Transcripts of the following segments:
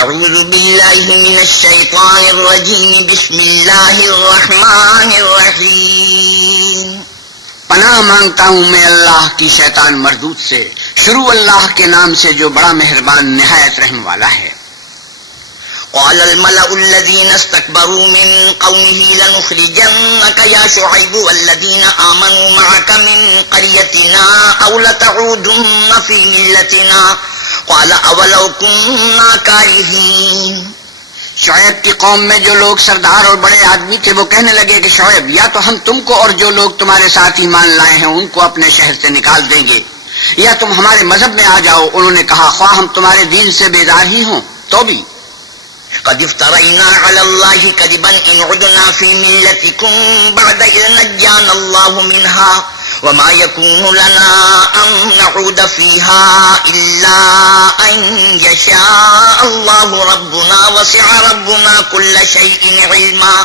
اعوذ باللہ من الشیطان الرجیم بسم اللہ الرحمن الرحیم پناہ مانگتا ہوں میں اللہ کی شیطان مردود سے، شروع اللہ کے نام سے جو بڑا مہربان نہایت رحم والا ہے۔ قال الملأ الذين استكبروا من قومه لنخرجنك يا شعيب والذين آمنوا معك من قريتنا أو لتعودن في ملتنا قال أولو كنا كارهين۔ شعیب کی قوم میں جو لوگ سردار اور بڑے آدمی تھے وہ کہنے لگے کہ شعیب یا تو ہم تم کو اور جو لوگ تمہارے ساتھ ایمان لائے ہیں ان کو اپنے شہر سے نکال دیں گے، یا تم ہمارے مذہب میں آ جاؤ۔ انہوں نے کہا خواہ ہم تمہارے دین سے بیزار ہی ہوں تو بھی قد افترينا على الله كذبا إن عدنا في ملتكم بعد إذ نجانا الله منها وما يكون لنا أن نعود فيها إلا أن يشاء الله ربنا وسع ربنا كل شيء علما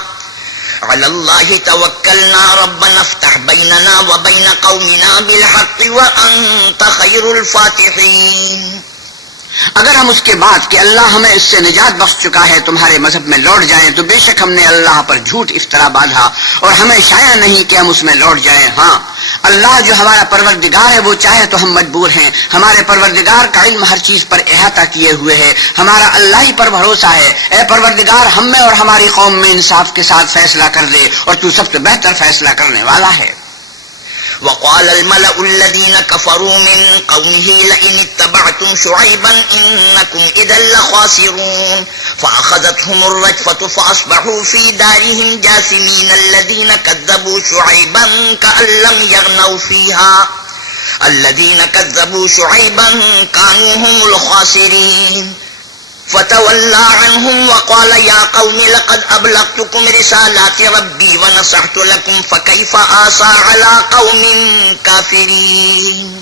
على الله توكلنا ربنا افتح بيننا وبين قومنا بالحق وأنت خير الفاتحين۔ اگر ہم اس کے بعد کہ اللہ ہمیں اس سے نجات بخش چکا ہے تمہارے مذہب میں لوٹ جائیں تو بے شک ہم نے اللہ پر جھوٹ افطرا باندھا اور ہمیں شایع نہیں کہ ہم اس میں لوٹ جائیں۔ ہاں اللہ جو ہمارا پروردگار ہے وہ چاہے تو ہم مجبور ہیں، ہمارے پروردگار کا علم ہر چیز پر احاطہ کیے ہوئے ہے، ہمارا اللہ ہی پر بھروسہ ہے۔ اے پروردگار ہم میں اور ہماری قوم میں انصاف کے ساتھ فیصلہ کر دے اور تو سب سے بہتر فیصلہ کرنے والا ہے۔ وقال الملأ الذين كفروا من قومه لئن اتبعتم شعيبا إنكم إذا لخاسرون فأخذتهم الرجفة فأصبحوا في دارهم جاثمين الذين كذبوا شعيبا كأن لم يغنوا فيها الذين كذبوا شعيبا كانوا هم الخاسرين فتولى عنهم وقال يا قوم لقد أبلغتكم رسالات ربي ونصحت لكم فكيف آسى على قوم كافرين۔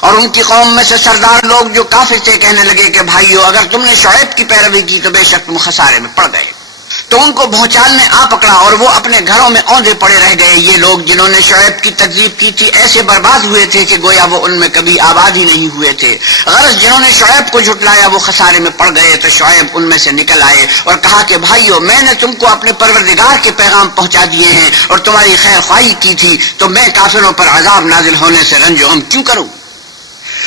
اور ان کی قوم میں سے سردار لوگ جو کافر تھے کہنے لگے کہ بھائیو اگر تم نے شعیب کی پیروی کی تو بے شک تم خسارے میں پڑ گئے۔ تو ان کو بھونچال نے آ پکڑا اور وہ اپنے گھروں میں اوندے پڑے رہ گئے۔ یہ لوگ جنہوں نے شعیب کی تکذیب کی تھی ایسے برباد ہوئے تھے کہ گویا وہ ان میں کبھی آباد ہی نہیں ہوئے تھے۔ غرض جنہوں نے شعیب کو جھٹلایا وہ خسارے میں پڑ گئے۔ تو شعیب ان میں سے نکل آئے اور کہا کہ بھائیو میں نے تم کو اپنے پروردگار کے پیغام پہنچا دیے ہیں اور تمہاری خیر خواہی کی تھی، تو میں کافروں پر عذاب نازل ہونے سے رنج و غم کیوں کروں؟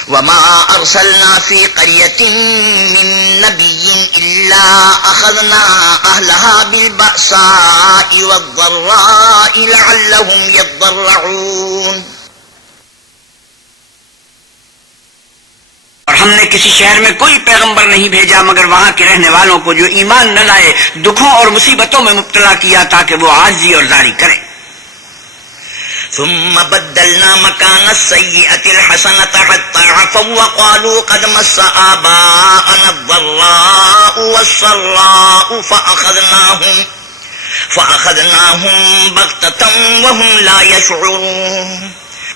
وما أرسلنا في قرية من نبي إلا أخذنا أهلها بالبأساء والضراء لعلهم يضرعون۔ اور ہم نے کسی شہر میں کوئی پیغمبر نہیں بھیجا مگر وہاں کے رہنے والوں کو جو ایمان نہ لائے دکھوں اور مصیبتوں میں مبتلا کیا تاکہ وہ عاجزی اور زاری کریں۔ ثم بدلنا مكان السيئة الحسنة حتى عفوا وقالوا قد مس آباءنا الضراء والسراء فأخذناهم بغتة وهم لا يشعرون۔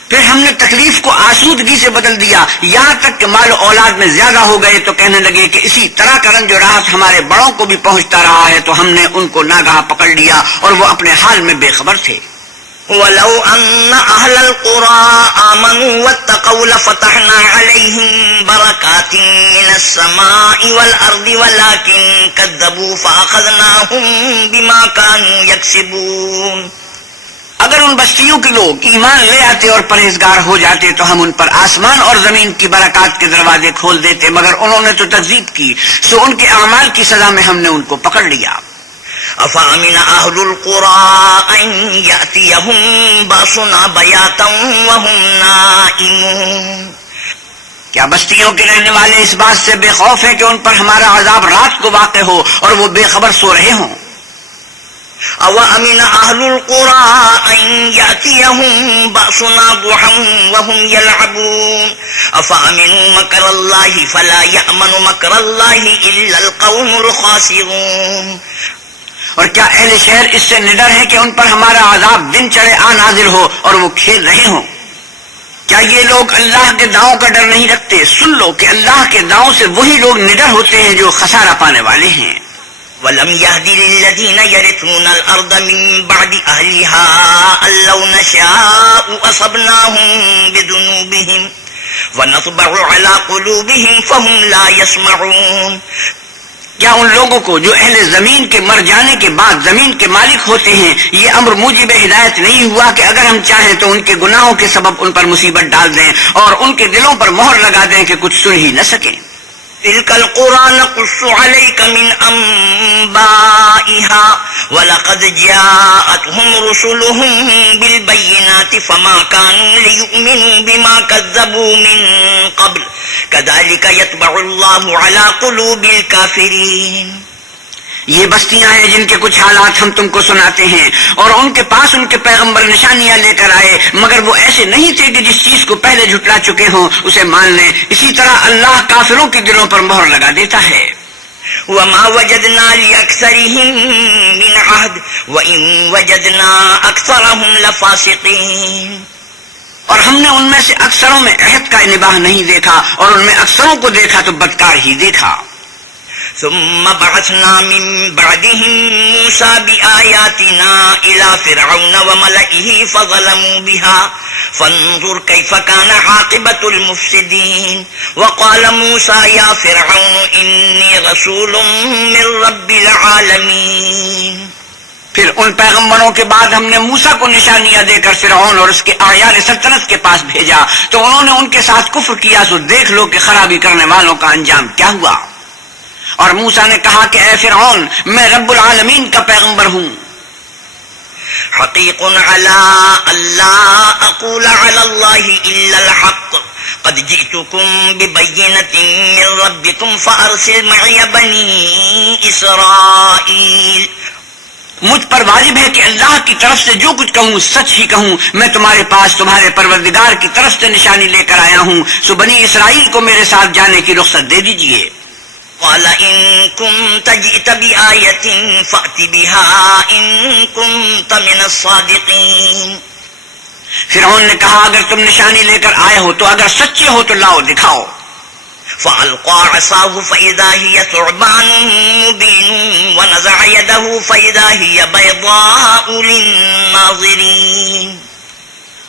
پھر ہم نے تکلیف کو آسودگی سے بدل دیا یہاں تک کہ مال و اولاد میں زیادہ ہو گئے تو کہنے لگے کہ اسی طرح کا رنج و راحت ہمارے بڑوں کو بھی پہنچتا رہا ہے، تو ہم نے ان کو ناگہاں پکڑ لیا اور وہ اپنے حال میں بے خبر تھے۔ وَلَوْ أَنَّ أَهْلَ الْقُرَىٰ آمَنُوا وَاتَّقَوْا لَفَتَحْنَا عَلَيْهِمْ بَرَكَاتٍ مِّنَ السَّمَاءِ وَالْأَرْضِ وَلَٰكِن كَذَّبُوا فَأَخَذْنَاهُم بِمَا كَانُوا يَكْسِبُونَ۔ اگر ان بستیوں کے لوگ ایمان لے آتے اور پرہیزگار ہو جاتے تو ہم ان پر آسمان اور زمین کی برکات کے دروازے کھول دیتے، مگر انہوں نے تو تکذیب کی، سو ان کے اعمال کی سزا میں ہم نے ان کو پکڑ لیا۔ أَفَأَمِنَ أَهْلُ الْقُرَىٰ أَن يَأْتِيَهُم بَأْسُنَا بَيَاتًا وَهُمْ نَائِمُونَ۔ کیا بستیوں کے رہنے والے اس بات سے بے خوف ہیں کہ ان پر ہمارا عذاب رات کو واقع ہو اور وہ بے خبر سو رہے ہوں؟ أَوَأَمِنَ أَهْلُ الْقُرَىٰ أَن يَأْتِيَهُم بَأْسُنَا ضُحًى وَهُمْ يَلْعَبُونَ أَفَأَمِنُوا مَكْرَ اللَّهِ فَلَا يَأْمَنُ مَكْرَ اللَّهِ إِلَّا الْقَوْمُ الْخَاسِرُونَ۔ اور کیا اہل شہر اس سے نڈر ہے کہ ان پر ہمارا عذاب دن چڑھے آ نازل ہو اور وہ کھیل رہے ہوں؟ کیا یہ لوگ اللہ کے داؤں کا ڈر نہیں رکھتے؟ سن لو کہ اللہ کے داؤں سے وہی لوگ نڈر ہوتے ہیں جو خسارہ پانے والے ہیں۔ وَلَمْ يَهْدِ لِلَّذِينَ يَرِثُونَ الْأَرْضَ مِن بَعْدِ أَهْلِهَا أَن لَّوْ نَشَاءُ أَصَبْنَاهُم بِذُنُوبِهِمْ وَنَطْبَعُ عَلَىٰ قُلُوبِهِمْ فَهُمْ لَا يَسْمَعُونَ۔ کیا ان لوگوں کو جو اہل زمین کے مر جانے کے بعد زمین کے مالک ہوتے ہیں یہ امر موجب ہدایت نہیں ہوا کہ اگر ہم چاہیں تو ان کے گناہوں کے سبب ان پر مصیبت ڈال دیں اور ان کے دلوں پر مہر لگا دیں کہ کچھ سن ہی نہ سکیں؟ تلك القرى نقص عليك من أنبائها ولقد جاءتهم رسلهم بالبينات فما كانوا ليؤمنوا بما كذبوا من قبل كذلك يطبع الله على قلوب الكافرين. یہ بستیاں ہیں جن کے کچھ حالات ہم تم کو سناتے ہیں اور ان کے پاس ان کے پیغمبر نشانیاں لے کر آئے مگر وہ ایسے نہیں تھے کہ جس چیز کو پہلے جھٹلا چکے ہوں اسے مان لیں. اسی طرح اللہ کافروں کے دلوں پر مہر لگا دیتا ہے. وما وجدنا لأكثرهم من عهد وإن وجدنا أكثرهم لفاسقين. اور ہم نے ان میں سے اکثروں میں عہد کا نباہ نہیں دیکھا اور ان میں اکثروں کو دیکھا تو بدکار ہی دیکھا. ثم بعثنا من بعدهم موسى بآياتنا إلى فرعون وملئه فظلموا بها فانظر كيف كان عاقبة المفسدين. وقال موسى يا فرعون إني رسول من رب العالمين. پھر ان پیغمبروں کے بعد ہم نے موسیٰ کو نشانیاں دے کر فرعون اور اس کے اعیان سلطنت کے پاس بھیجا تو انہوں نے ان کے ساتھ کفر کیا سو دیکھ لو کہ خرابی کرنے والوں کا انجام کیا ہوا. اور موسیٰ نے کہا کہ اے فرعون میں رب العالمین کا پیغمبر ہوں. حقیق علی اللہ اقول علی اللہ الا الحق قد جئتکم ببینۃ من ربکم فارسل معی بنی اسرائیل. مجھ پر واجب ہے کہ اللہ کی طرف سے جو کچھ کہوں سچ ہی کہوں. میں تمہارے پاس تمہارے پروردگار کی طرف سے نشانی لے کر آیا ہوں سو بنی اسرائیل کو میرے ساتھ جانے کی رخصت دے دیجئے. قال إن كنت جئت بآية فأت بها إن كنت من الصادقين. فرعون نے کہا اگر تم نشانی لے کر آئے ہو تو اگر سچے ہو تو لاؤ دکھاؤ. فألقى عصاه فإذا هي ثعبان مبين ونزع يده فإذا هي بيضاء للناظرين.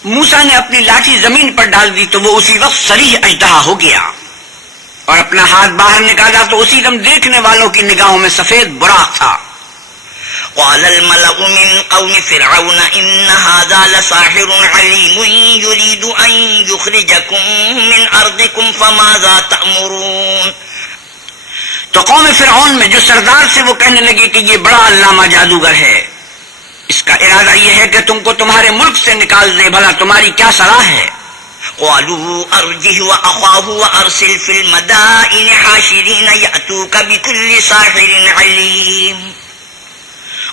موسیٰ نے اپنی لاٹھی زمین پر ڈال دی تو وہ اسی وقت صریح اژدہا ہو گیا اور اپنا ہاتھ باہر نکالا تو اسی دم دیکھنے والوں کی نگاہوں میں سفید براق تھا. قال الملأ من قوم فرعون إن هذا لساحر عليم يريد أن يخرجكم من أرضكم فماذا تأمرون. تو قوم فرعون میں جو سردار سے وہ کہنے لگے کہ یہ بڑا علامہ جادوگر ہے اس کا ارادہ یہ ہے کہ تم کو تمہارے ملک سے نکال دے بھلا تمہاری کیا صلاح ہے. قالوا أرجه وأخاه وأرسل في المدائن حاشرين يأتوك بكل ساحر عليم.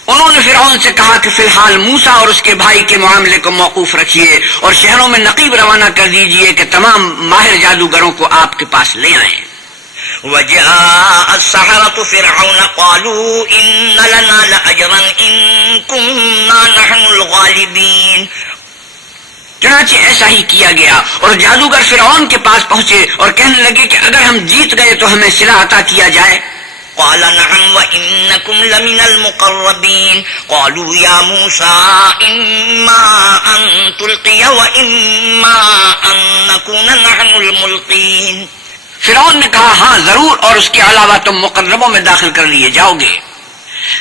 انہوں نے فرعون سے کہا کہ فی الحال موسیٰ اور اس کے بھائی کے معاملے کو موقوف رکھیے اور شہروں میں نقیب روانہ کر دیجئے کہ تمام ماہر جادوگروں کو آپ کے پاس لے آئیں. وجاء السحرة فرعون قالوا إن لنا لأجرا إن كنا نحن الغالبين. چنانچہ ایسا ہی کیا گیا اور جادوگر فرعون کے پاس پہنچے اور کہنے لگے کہ اگر ہم جیت گئے تو ہمیں صلہ عطا کیا جائے. قال نعم وإنكم لمن المقربين. قالوا يا موسى إما أن تلقي وإما أن نكون نحن الملقين. فرعون نے کہا ہاں ضرور اور اس کے علاوہ تم مقربوں میں داخل کر لیے جاؤ گے.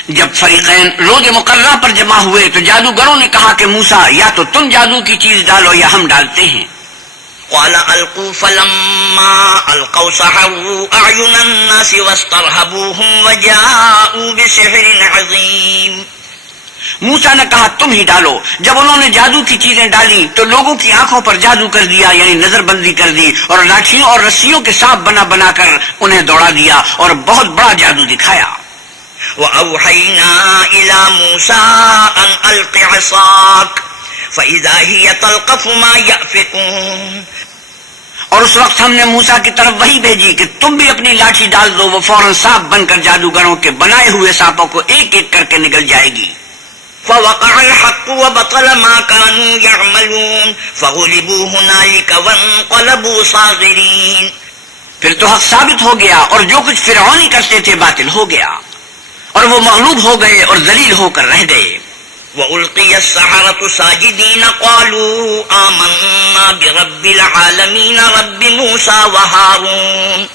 جب فریقین روز مقررہ پر جمع ہوئے تو جادوگروں نے کہا کہ موسیٰ یا تو تم جادو کی چیز ڈالو یا ہم ڈالتے ہیں. قال القوا فلما القوا سحروا اعين الناس واسترهبوهم وجاءوا بسحر عظيم. موسیٰ نے کہا تم ہی ڈالو. جب انہوں نے جادو کی چیزیں ڈالی تو لوگوں کی آنکھوں پر جادو کر دیا یعنی نظر بندی کر دی اور لاٹھیوں اور رسیوں کے سانپ بنا بنا کر انہیں دوڑا دیا اور بہت بڑا جادو دکھایا. وأوحينا إلى موسى أن ألق عصاك فإذا هي تلقف ما يأفكون. اور اس وقت ہم نے موسیٰ کی طرف وہی بھیجی کہ تم بھی اپنی لاٹھی ڈال دو. وہ فوراً سانپ بن کر جادوگروں کے بنائے ہوئے سانپوں کو ایک ایک کر کے نگل جائے گی. فوقع الحق وبطل ما كانوا يعملون فغلبوا هنالك وانقلبوا صاغرين. پھر تو حق ثابت ہو گیا اور جو کچھ فرعونی کرتے تھے باطل ہو گیا اور وہ مغلوب ہو گئے اور ذلیل ہو کر رہ گئے. وَأُلْقِيَ السَّحَرَةُ سَاجِدِينَ قَالُوا آمَنَّا بِرَبِّ الْعَالَمِينَ رَبِّ مُوسَى وَهَارُونَ.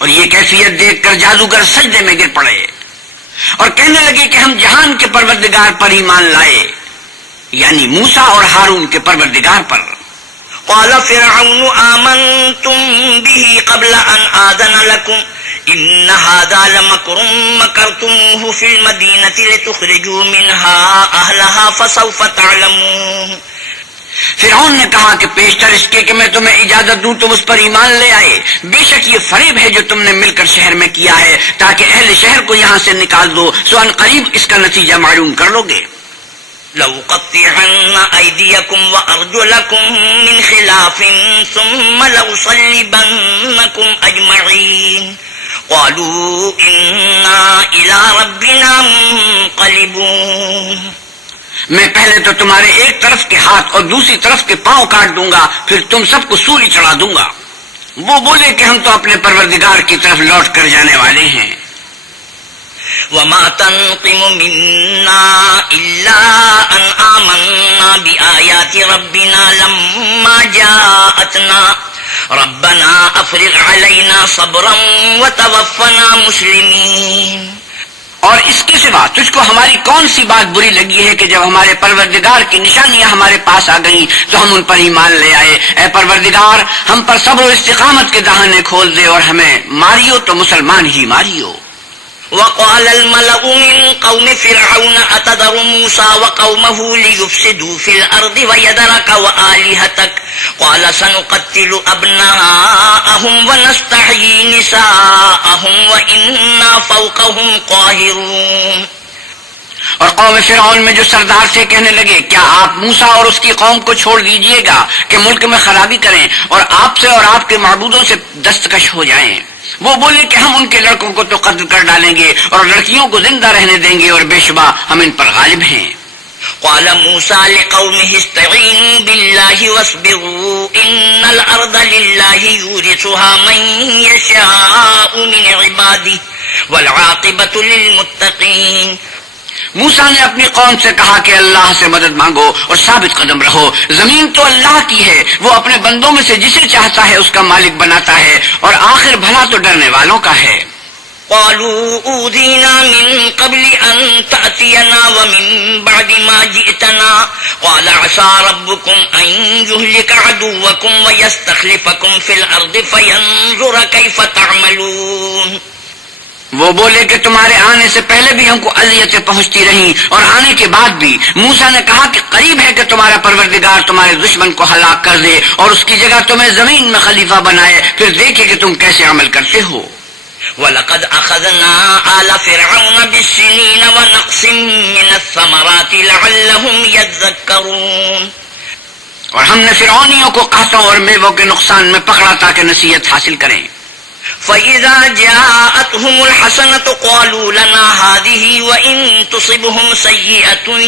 اور یہ کیفیت دیکھ کر جادوگر سجدے میں گر پڑے اور کہنے لگے کہ ہم جہان کے پروردگار پر ایمان لائے، یعنی موسیٰ اور ہارون کے پروردگار پر۔ قال فرعون آمنتم به قبل ان آذن لكم ان هذا لمكر مكرتموه في المدينة لتخرجوا منها اهلها فسوف تعلمون۔ فرعون نے کہا کہ پیشتر اس کے کہ میں تمہیں اجازت دوں تم اس پر ایمان لے آئے، بے شک یہ فریب ہے جو تم نے مل کر شہر میں کیا ہے تاکہ اہل شہر کو یہاں سے نکال دو، سو ان قریب اس کا نتیجہ معلوم کر لو گے۔ لَأُقَطِّعَنَّ أَيْدِيَكُمْ وَأَرْجُلَكُمْ مِنْ خِلَافٍ ثُمَّ لَأُصَلِّبَنَّكُمْ أَجْمَعِينَ قَالُوا إِنَّا إِلَىٰ رَبِّنَا مُنقَلِبُونَ۔ میں پہلے تو تمہارے ایک طرف کے ہاتھ اور دوسری طرف کے پاؤں کاٹ دوں گا، پھر تم سب کو سولی چڑھا دوں گا۔ وہ بولے کہ ہم تو اپنے پروردگار کی طرف لوٹ کر جانے والے ہیں۔ وَمَا تَنْقِمُ مِنَّا إِلَّا أَنْ آمَنَّا بِآيَاتِ رَبِّنَا لَمَّا جَاءَتْنَا رَبَّنَا أَفْرِغْ عَلَيْنَا صَبْرًا وَتَوَفَّنَا مُسْلِمِينَ۔ اور اس کے سوا تجھ کو ہماری کون سی بات بری لگی ہے کہ جب ہمارے پروردگار کی نشانیاں ہمارے پاس آ گئیں تو ہم ان پر ایمان لے آئے؟ اے پروردگار، ہم پر صبر و استقامت کے دہانے کھول دے اور ہمیں ماریو تو مسلمان ہی ماریو۔ وقال الملأ من قوم فرعون أتذر موسى وقومه ليفسدوا في الأرض ويذرك وآلهتك قال سنقتل أبناءهم ونستحيي نساءهم وإنا فوقهم قاهرون۔ اور قوم فرعون میں جو سردار سے کہنے لگے کیا آپ موسیٰ اور اس کی قوم کو چھوڑ دیجئے گا کہ ملک میں خرابی کریں اور آپ سے اور آپ کے معبودوں سے دستکش ہو جائیں؟ وہ بولے کہ ہم ان کے لڑکوں کو تو قتل کر ڈالیں گے اور لڑکیوں کو زندہ رہنے دیں گے اور بے شبہ ہم ان پر غالب ہیں۔ قال موسى لقومه استعينوا بالله واصبروا إن الأرض لله يورثها من يشاء من عباده والعاقبة للمتقين۔ موسیٰ نے اپنی قوم سے کہا کہ اللہ سے مدد مانگو اور ثابت قدم رہو، زمین تو اللہ کی ہے، وہ اپنے بندوں میں سے جسے چاہتا ہے اس کا مالک بناتا ہے اور آخر بھلا تو ڈرنے والوں کا ہے۔ قالوا أوذينا من قبل أن تأتينا ومن بعد ما جئتنا قال عسى ربكم أن يهلك عدوكم ويستخلفكم في الأرض فينظر كيف تعملون۔ وہ بولے کہ تمہارے آنے سے پہلے بھی ہم کو اذیتیں پہنچتی رہیں اور آنے کے بعد بھی۔ موسیٰ نے کہا کہ قریب ہے کہ تمہارا پروردگار تمہارے دشمن کو ہلاک کر دے اور اس کی جگہ تمہیں زمین میں خلیفہ بنائے، پھر دیکھے کہ تم کیسے عمل کرتے ہو۔ وَلَقَدْ أَخَذْنَا آلَ فِرْعَوْنَ بِالسِّنِينَ وَنَقْصٍ مِّنَ الثَّمَرَاتِ لَعَلَّهُمْ يَذَّكَّرُونَ۔ اور ہم نے فرعونیوں کو قحطوں اور میووں کے نقصان میں پکڑا تاکہ نصیحت حاصل کریں۔ فَإِذَا جَاءَتْهُمُ الْحَسَنَةُ قَالُوا لَنَا هَٰذِهِ وَإِن تُصِبْهُمْ سَيِّئَةٌ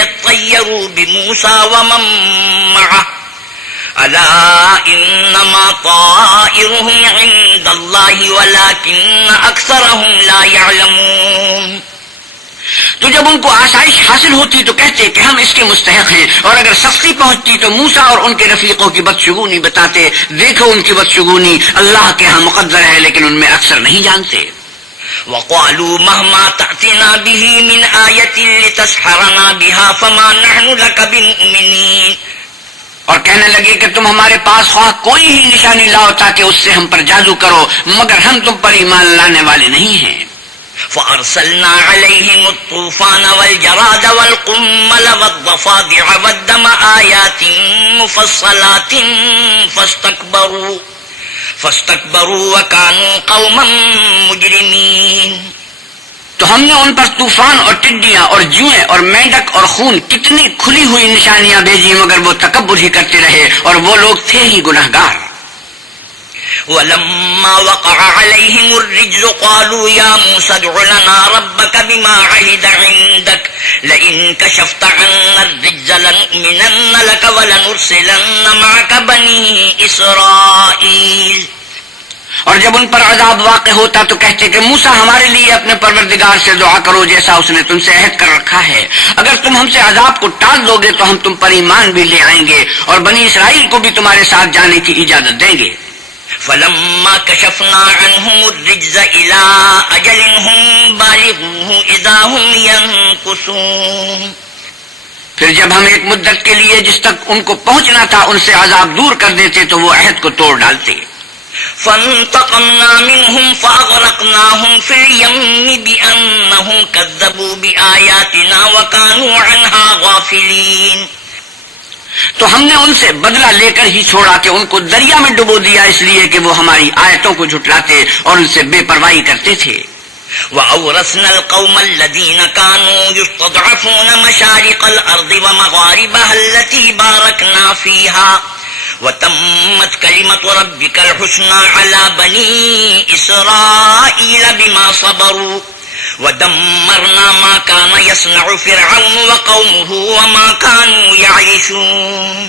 يَطَّيَّرُوا بِمُوسَىٰ وَمَن مَّعَهُ أَلَا إِنَّمَا طَائِرُهُمْ عِندَ اللَّهِ وَلَٰكِنَّ أَكْثَرَهُمْ لَا يَعْلَمُونَ۔ تو جب ان کو آسائش حاصل ہوتی تو کہتے کہ ہم اس کے مستحق ہیں، اور اگر سختی پہنچتی تو موسیٰ اور ان کے رفیقوں کی بدشگونی بتاتے۔ دیکھو ان کی بدشگونی اللہ کے ہاں مقدر ہے، لیکن ان میں اکثر نہیں جانتے۔ وَقَالُوا مَهْمَا تَأْتِنَا بِهِ مِنْ آيَةٍ لِتَسْحَرَنَا بِهَا فَمَا نَحْنُ لَكَ بِمُؤْمِنِينَ۔ اور کہنے لگے کہ تم ہمارے پاس خواہ کوئی ہی نشانی لاؤ تاکہ اس سے ہم پر جادو کرو، مگر ہم تم پر ایمان لانے والے نہیں ہیں۔ فَأَرْسَلْنَا عَلَيْهِمُ الطُّوفَانَ وَالْجَرَادَ وَالْقُمَّلَ وَالضَّفَادِعَ وَالدَّمَ آيَاتٍ مُفَصَّلَاتٍ فَاسْتَكْبَرُوا وَكَانُوا قَوْمًا مُجْرِمِينَ۔ تو ہم نے ان پر طوفان اور ٹڈیاں اور جوئیں اور مینڈک اور خون کتنی کھلی ہوئی نشانیاں بھیجی، مگر وہ تکبر ہی کرتے رہے اور وہ لوگ تھے ہی گناہگار۔ وَلَمَّا وَقَعَ عَلَيْهِمُ الرِّجْزُ قَالُوا يَا مُوسَى ادْعُ لَنَا رَبَّكَ بِمَا عَهِدَ عِندَكَ لَئِن كَشَفْتَ عَنَّا الرِّجْزَ لَنُؤْمِنَنَّ لَكَ وَلَنُرْسِلَنَّ مَعَكَ بَنِي إِسْرَائِيلَ۔ اور جب ان پر عذاب واقع ہوتا تو کہتے کہ موسیٰ ہمارے لیے اپنے پروردگار سے دعا کرو جیسا اس نے تم سے عہد کر رکھا ہے، اگر تم ہم سے عذاب کو ٹال دو گے تو ہم تم پر ایمان بھی لے آئیں گے اور بنی اسرائیل کو بھی تمہارے ساتھ جانے کی اجازت دیں گے۔ فلما كشفنا عنهم الرجز إلى أجل هم بالغوه إذا هم ينكثون. پھر جب ہم ایک مدت کے لیے جس تک ان کو پہنچنا تھا ان سے عذاب دور کر دیتے تو وہ عہد کو توڑ ڈالتے. فانتقمنا منهم فأغرقناهم في اليم بأنهم كذبوا بآياتنا وكانوا عنها غافلين. تو ہم نے ان سے بدلہ لے کر ہی چھوڑا کہ ان کو دریا میں ڈبو دیا اس لیے کہ وہ ہماری آیتوں کو جھٹلاتے اور ان سے بے پرواہی کرتے تھے. وَأَوْرَثْنَا الْقَوْمَ الَّذِينَ كَانُوا يُسْتَضْعَفُونَ مَشَارِقَ الْأَرْضِ وَمَغَارِبَهَا الَّتِي بَارَكْنَا فِيهَا وَتَمَّتْ كَلِمَةُ رَبِّكَ الْحُسْنَى عَلَى بَنِي إِسْرَائِيلَ بِمَا صَبَرُوا وَدَمَّرْنَا مَا كَانَ يَصْنَعُ فِرْعَوْنُ وَقَوْمُهُ وَمَا كَانُوا يَعْرِشُونَ.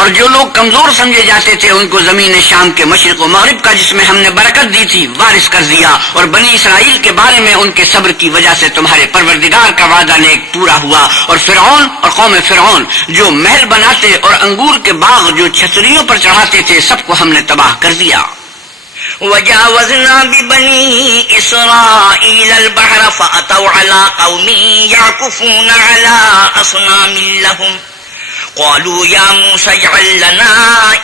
اور جو لوگ کمزور سمجھے جاتے تھے ان کو زمین شام کے مشرق و مغرب کا جس میں ہم نے برکت دی تھی وارث کر دیا. اور بنی اسرائیل کے بارے میں ان کے صبر کی وجہ سے تمہارے پروردگار کا وعدہ نیک پورا ہوا. اور فرعون اور قوم فرعون جو محل بناتے اور انگور کے باغ جو چھتریوں پر چڑھاتے تھے سب کو ہم نے تباہ کر دیا. وَجَاوَزْنَا بِبَنِي إِسْرَائِيلَ الْبَحْرَ فَأَتَوْا عَلَىٰ قَوْمٍ يَعْكُفُونَ عَلَىٰ أَصْنَامٍ لَهُمْ قالوا يا موسى اجعل لنا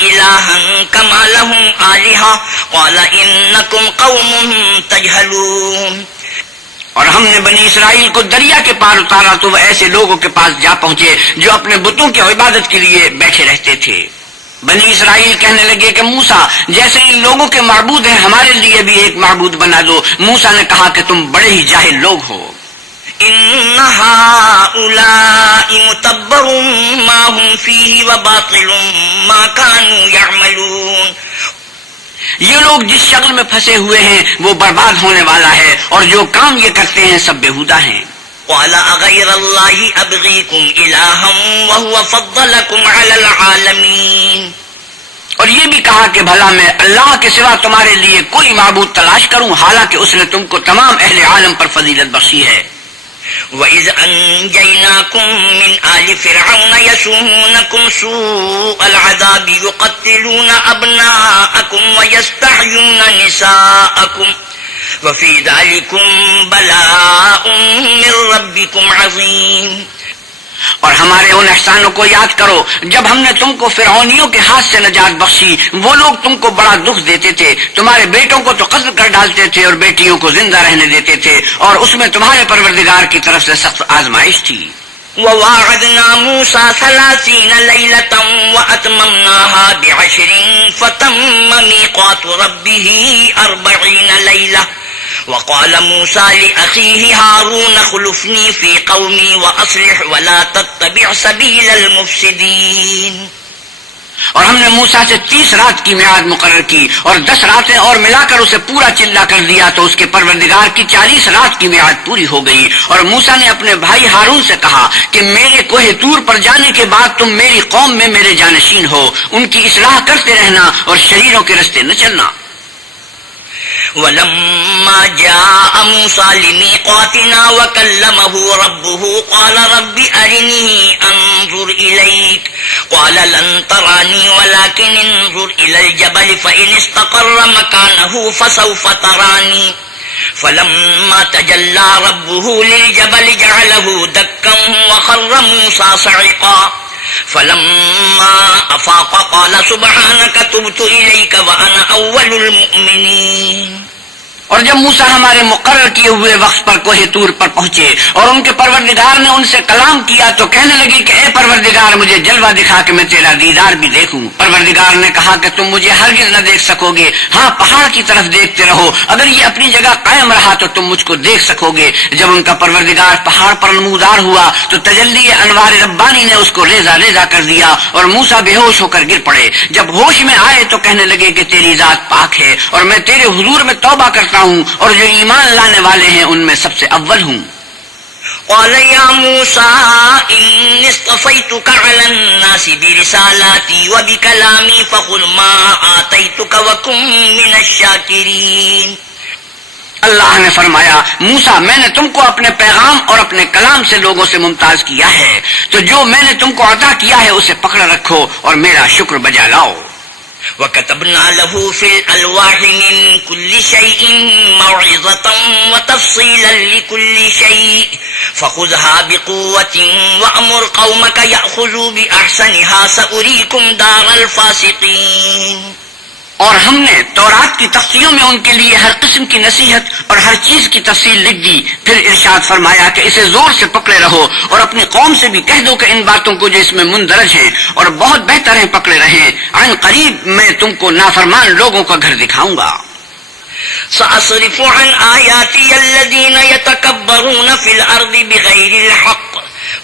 إلها كما لهم آلهة قال إنكم قوم تجهلون. اور ہم نے بنی اسرائیل کو دریا کے پار اتارا تو وہ ایسے لوگوں کے پاس جا پہنچے جو اپنے بتوں کی عبادت کے لیے بیٹھے رہتے تھے. بنی اسرائیل کہنے لگے کہ موسیٰ جیسے ان لوگوں کے معبود ہیں ہمارے لیے بھی ایک معبود بنا دو. موسیٰ نے کہا کہ تم بڑے ہی جاہل لوگ ہو. إن هؤلاء متبر ما هم فيه وباطل ما كانوا يعملون. یہ لوگ جس شکل میں پھنسے ہوئے ہیں وہ برباد ہونے والا ہے اور جو کام یہ کرتے ہیں سب بےہودہ ہیں. قال أغير الله أبغيكم إلها وهو فضلكم على العالمين. اور یہ بھی کہا کہ بھلا میں اللہ کے سوا تمہارے لیے کوئی معبود تلاش کروں حالانکہ اس نے تم کو تمام اہل عالم پر فضیلت بخشی ہے. وَإِذْ أَنْجَيْنَاكُمْ مِنْ آلِ فِرْعَوْنَ يَسُومُونَكُمْ سُوءَ الْعَذَابِ يُقَتِّلُونَ أَبْنَاءَكُمْ وَيَسْتَحْيُونَ نِسَاءَكُمْ وَفِي ذَلِكُمْ بَلَاءٌ مِّن رَّبِّكُمْ عَظِيمٌ. اور ہمارے ان احسانوں کو یاد کرو جب ہم نے تم کو فرعونیوں کے ہاتھ سے نجات بخشی. وہ لوگ تم کو بڑا دکھ دیتے تھے. تمہارے بیٹوں کو تو قتل کر ڈالتے تھے اور بیٹیوں کو زندہ رہنے دیتے تھے اور اس میں تمہارے پروردگار کی طرف سے سخت آزمائش تھی. وَوَاعَدْنَا مُوسَىٰ 30 لَيْلَةً وَأَتْمَمْنَاهَا ب10 فَتَمَّ مِيقَاتُ رَبِّهِ 40 لَيْلَةً. وقال موسى لأخيه هارون خلفني في قومي وأصلح ولا تتبع سبيل المفسدين. اور ہم نے موسیٰ سے 30 رات کی میعاد مقرر کی اور 10 راتیں اور ملا کر اسے پورا چلا کر دیا تو اس کے پروردگار کی 40 رات کی میعاد پوری ہو گئی. اور موسیٰ نے اپنے بھائی ہارون سے کہا کہ میرے کوہ طور پر جانے کے بعد تم میری قوم میں میرے جانشین ہو. ان کی اصلاح کرتے رہنا اور شریروں کے رستے نہ چلنا. ولما جاء موسى لميقاتنا وكلمه ربه قال رب أرني أنظر إليك قال لن تراني ولكن انظر إلى الجبل فإن استقر مكانه فسوف تراني فلما تجلى ربه للجبل جعله دكا وخر موسى صعقا فلما أفاق قال سبحانك تبت إليك وأنا أول المؤمنين. اور جب موسیٰ ہمارے مقرر کیے ہوئے وقت پر کوہ طور پر پہنچے اور ان کے پروردگار نے ان سے کلام کیا تو کہنے لگی کہ اے پروردگار مجھے جلوہ دکھا کہ میں تیرا دیدار بھی دیکھوں. پروردگار نے کہا کہ تم مجھے ہرگز نہ دیکھ سکو گے. ہاں پہاڑ کی طرف دیکھتے رہو اگر یہ اپنی جگہ قائم رہا تو تم مجھ کو دیکھ سکو گے. جب ان کا پروردگار پہاڑ پر نمودار ہوا تو تجلی انوار ربانی نے اس کو ریزہ ریزہ کر دیا اور موسیٰ بے ہوش ہو کر گر پڑے. جب ہوش میں آئے تو کہنے لگے کہ تیری ذات پاک ہے اور میں تیرے حضور میں توبہ کرتا ہوں اور جو ایمان لانے والے ہیں ان میں سب سے اول ہوں. قال يا موسى إني اصطفيتك على الناس برسالاتي وبكلامي فخذ ما آتيتك وكن من الشاكرين. اللہ نے فرمایا موسیٰ میں نے تم کو اپنے پیغام اور اپنے کلام سے لوگوں سے ممتاز کیا ہے تو جو میں نے تم کو عطا کیا ہے اسے پکڑ رکھو اور میرا شکر بجا لاؤ. وَكَتَبْنَا لَهُ فِي الْأَلْوَاحِ مِنْ كُلِّ شَيْءٍ مَوْعِظَةً وَتَفْصِيلًا لِكُلِّ شَيْءٍ فَخُذْهَا بِقُوَّةٍ وَأْمُرْ قَوْمَكَ يَأْخُذُوا بِأَحْسَنِهَا سَأُرِيكُمْ دَارَ الْفَاسِقِينَ۔ اور ہم نے تورات کی تختیوں میں ان کے لیے ہر قسم کی نصیحت اور ہر چیز کی تفصیل لکھ دی۔ پھر ارشاد فرمایا کہ اسے زور سے پکڑے رہو اور اپنی قوم سے بھی کہہ دو کہ ان باتوں کو جو اس میں مندرج ہیں اور بہت بہتر ہیں پکڑے رہیں، عن قریب میں تم کو نافرمان لوگوں کا گھر دکھاؤں گا۔ سأصرف عن آياتي الذين يتكبرون في الأرض بغير الحق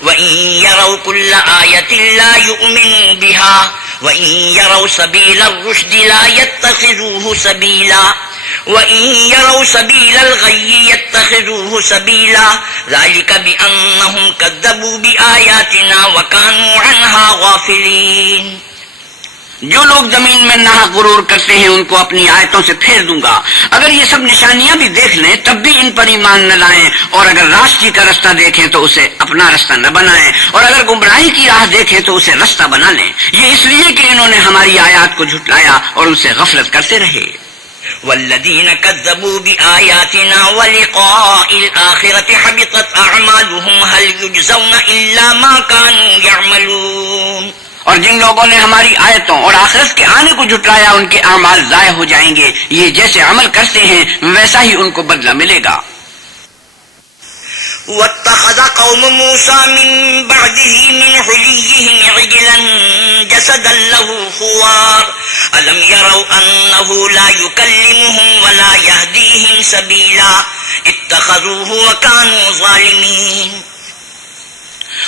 وإن يروا كل آية لا يؤمنوا بها وإن يروا سبيل الرشد لا يتخذوه سبيلا وإن يروا سبيل الغي يتخذوه سبيلا ذلك بأنهم كذبوا بآياتنا وكانوا عنها غافلين۔ جو لوگ زمین میں ناحق غرور کرتے ہیں ان کو اپنی آیتوں سے پھیر دوں گا، اگر یہ سب نشانیاں بھی دیکھ لیں تب بھی ان پر ایمان نہ لائیں، اور اگر راستی کا رستہ دیکھیں تو اسے اپنا رستہ نہ بنائیں، اور اگر گمراہی کی راہ دیکھیں تو اسے رستہ بنا لیں۔ یہ اس لیے کہ انہوں نے ہماری آیات کو جھٹلایا اور ان سے غفلت کرتے رہے۔ والذين كذبوا بآياتنا ولقاء الآخرة حبطت أعمالهم هل يجزون إلا ما كانوا يعملون۔ اور جن لوگوں نے ہماری آیتوں اور آخرت کے آنے کو جھٹلایا ان کے اعمال ضائع ہو جائیں گے، یہ جیسے عمل کرتے ہیں ویسا ہی ان کو بدلہ ملے گا۔ واتخذ قوم موسى من بعده من حليهم عجلا جسدا له خوار ألم يروا أنه لا يكلمهم ولا يهديهم سبيلا اتخذوه وكانوا ظالمين۔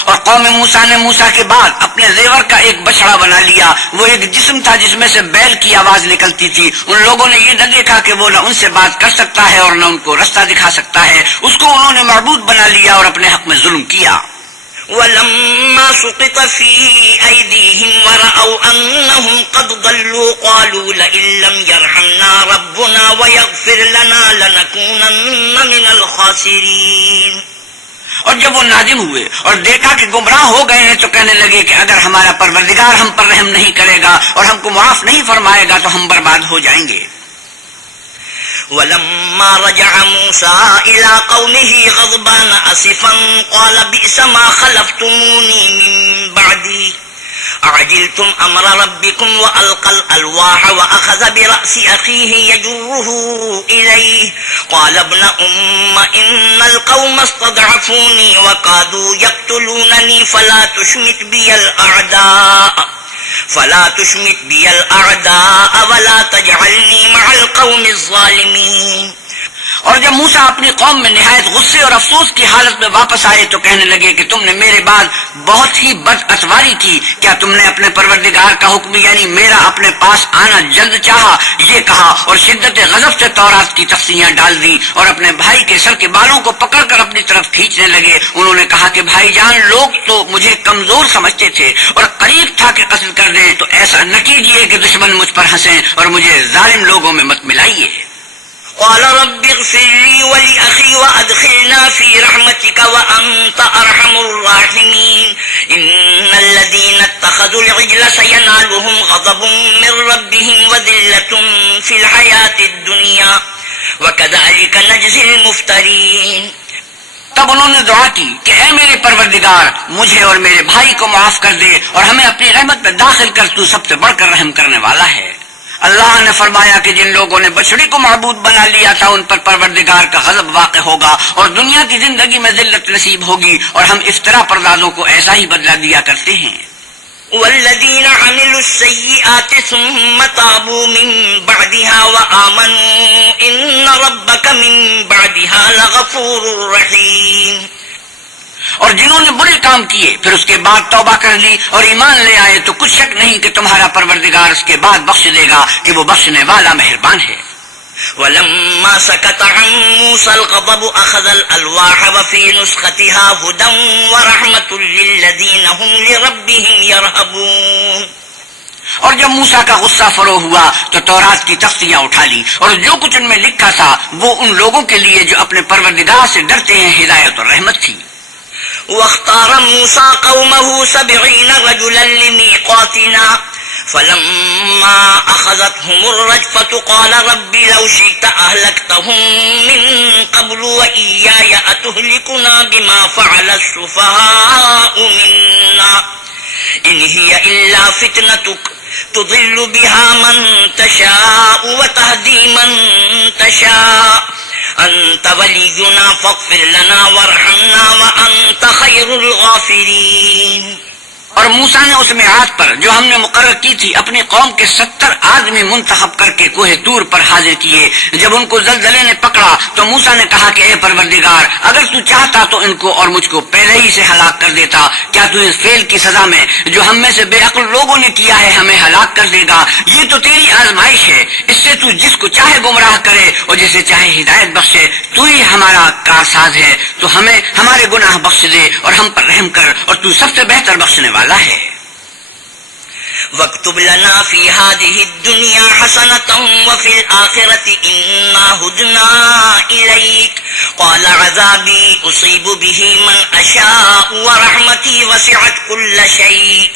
اور قوم موسیٰ نے موسیٰ کے بعد اپنے زیور کا ایک بچڑا بنا لیا، وہ ایک جسم تھا جس میں سے بیل کی آواز نکلتی تھی۔ ان لوگوں نے یہ نہ دیکھا کہ وہ نہ ان سے بات کر سکتا ہے اور نہ ان کو رستہ دکھا سکتا ہے، اس کو انہوں نے معبود بنا لیا اور اپنے حق میں ظلم کیا۔ وَلَمَّا سُقِطَ فِي أَيْدِيهِمْ وَرَأَوْا أَنَّهُمْ قَدْ ضَلُّوا قَالُوا لَئِن لَّمْ يَرْحَمْنَا رَبُّنَا وَيَغْفِرْ لَنَا لَنَكُونَنَّ مِنَ الْخَاسِرِينَ۔ اور جب وہ نادم ہوئے اور دیکھا کہ گمراہ ہو گئے ہیں تو کہنے لگے کہ اگر ہمارا پروردگار ہم پر رحم نہیں کرے گا اور ہم کو معاف نہیں فرمائے گا تو ہم برباد ہو جائیں گے۔ وَلَمَّا رَجَعَ مُوسَىٰ إِلَىٰ قَوْمِهِ غَضْبَانَ أَسِفًا قَالَ بِئْسَ مَا خَلَفْتُمُونِي مِن بَعْدِي أَعَجِلْتُمْ أَمْرَ رَبِّكُمْ وَأَلْقَى الْأَلْوَاحَ وَأَخَذَ بِرَأْسِ أَخِيهِ يَجُرُّهُ إِلَيْهِ قَالَ ابْنَ أُمَّ إِنَّ الْقَوْمَ اسْتَضْعَفُونِي وَكَادُوا يَقْتُلُونَنِي فَلَا تُشْمِتْ بِيَ الْأَعْدَاءَ وَلَا تَجْعَلْنِي مَعَ الْقَوْمِ الظَّالِمِينَ۔ اور جب موسیٰ اپنی قوم میں نہایت غصے اور افسوس کی حالت میں واپس آئے تو کہنے لگے کہ تم نے میرے بعد بہت ہی بد اتواری کی، کیا تم نے اپنے پروردگار کا حکم یعنی میرا اپنے پاس آنا جلد چاہا؟ یہ کہا اور شدت غضب سے تورات کی تختیاں ڈال دی اور اپنے بھائی کے سر کے بالوں کو پکڑ کر اپنی طرف کھینچنے لگے۔ انہوں نے کہا کہ بھائی جان، لوگ تو مجھے کمزور سمجھتے تھے اور قریب تھا کہ قتل کر دیں، تو ایسا نہ کیجیے کہ دشمن مجھ پر ہنسیں اور مجھے ظالم لوگوں میں مت ملائیے۔ قال رب اغفر لي ولأخي وأدخلنا في رحمتك وأنت أرحم الراحمين إن الذين اتخذوا العجل سينالهم غضب من ربهم وذلة في الحياة الدنيا وكذلك نجزي المفترين۔ تب انہوں نے دعا کی کہ اے میرے پروردگار، مجھے اور میرے بھائی کو معاف کر دے اور ہمیں اپنی رحمت میں داخل کر، تو سب سے بڑھ کر رحم کرنے والا ہے۔ اللہ نے فرمایا کہ جن لوگوں نے بچڑی کو معبود بنا لیا تھا ان پر پروردگار کا غضب واقع ہوگا اور دنیا کی زندگی میں ذلت نصیب ہوگی، اور ہم افترا پردازوں کو ایسا ہی بدلہ دیا کرتے ہیں۔ والذین عملوا السیئات ثم تابوا من بعدها وآمنوا ان ربک من بعدها لغفور رحیم۔ اور جنہوں نے برے کام کیے پھر اس کے بعد توبہ کر لی اور ایمان لے آئے تو کچھ شک نہیں کہ تمہارا پروردگار اس کے بعد بخش دے گا کہ وہ بخشنے والا مہربان ہے۔ وَلَمَّا سَكَتَ عَن مُوسَى الْغَضَبُ أَخَذَ الْأَلْوَاحَ وَفِي نُسْخَتِهَا هُدًى وَرَحْمَةٌ لِّلَّذِينَ هُمْ لِرَبِّهِمْ يَرْهَبُونَ۔ اور جب موسیٰ کا غصہ فرو ہوا تو تورات کی تختیاں اٹھا لی اور جو کچھ ان میں لکھا تھا وہ ان لوگوں کے لیے جو اپنے پروردگار سے ڈرتے ہیں ہدایت اور رحمت تھی۔ واختار موسى قومه 70 رجلا لميقاتنا فلما أخذتهم الرجفة قال رب لو شئت أهلكتهم من قبل وإياي أتهلكنا بما فعل السفهاء منا إن هي إلا فتنتك تضل بها من تشاء وتهدي من تشاء أنت ولينا فاغفر لنا وارحمنا وأنت خير الغافرين. اور موسیٰ نے اس میعاد پر جو ہم نے مقرر کی تھی اپنی قوم کے 70 آدمی منتخب کر کے کوہ طور پر حاضر کیے. جب ان کو زلزلے نے پکڑا تو موسیٰ نے کہا کہ اے پروردگار اگر تو چاہتا تو ان کو اور مجھ کو پہلے ہی سے ہلاک کر دیتا. کیا تو اس فعل کی سزا میں جو ہم میں سے بے عقل لوگوں نے کیا ہے ہمیں ہلاک کر دے گا؟ یہ تو تیری آزمائش ہے. اس سے تو جس کو چاہے گمراہ کرے اور جسے چاہے ہدایت بخشے. تو ہی ہمارا کارساز ہے تو ہمیں ہمارے گناہ بخش دے اور ہم پر رحم کر اور تو سب سے بہتر بخشنے والا ہے. واكتب لنا في هذه الدنيا حسنة وفي الآخرة إنا هدنا إليك قال عذابي أصيب به من أشاء ورحمتي وسعت كل شيء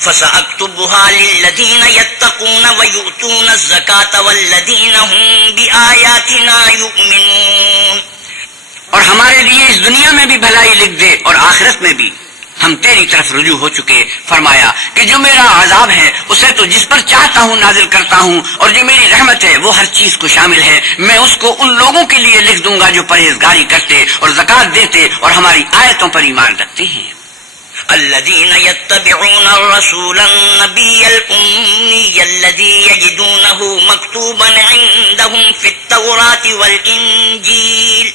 فسأكتبها للذين يتقون ويؤتون الزكاة والذين هم بآياتنا يؤمنون. اور ہمارے لیے اس دنیا میں بھی بھلائی لکھ دے اور آخرت میں بھی. ہم تیری طرف رجوع ہو چکے. فرمایا کہ جو میرا عذاب ہے اسے تو جس پر چاہتا ہوں نازل کرتا ہوں اور جو میری رحمت ہے وہ ہر چیز کو شامل ہے. میں اس کو ان لوگوں کے لیے لکھ دوں گا جو پرہیزگاری کرتے اور زکوٰۃ دیتے اور ہماری آیتوں پر ایمان رکھتے ہیں. الذين يتبعون الرسول النبي الأمي الذي يجدونه مكتوبا عندهم في التوراة والإنجيل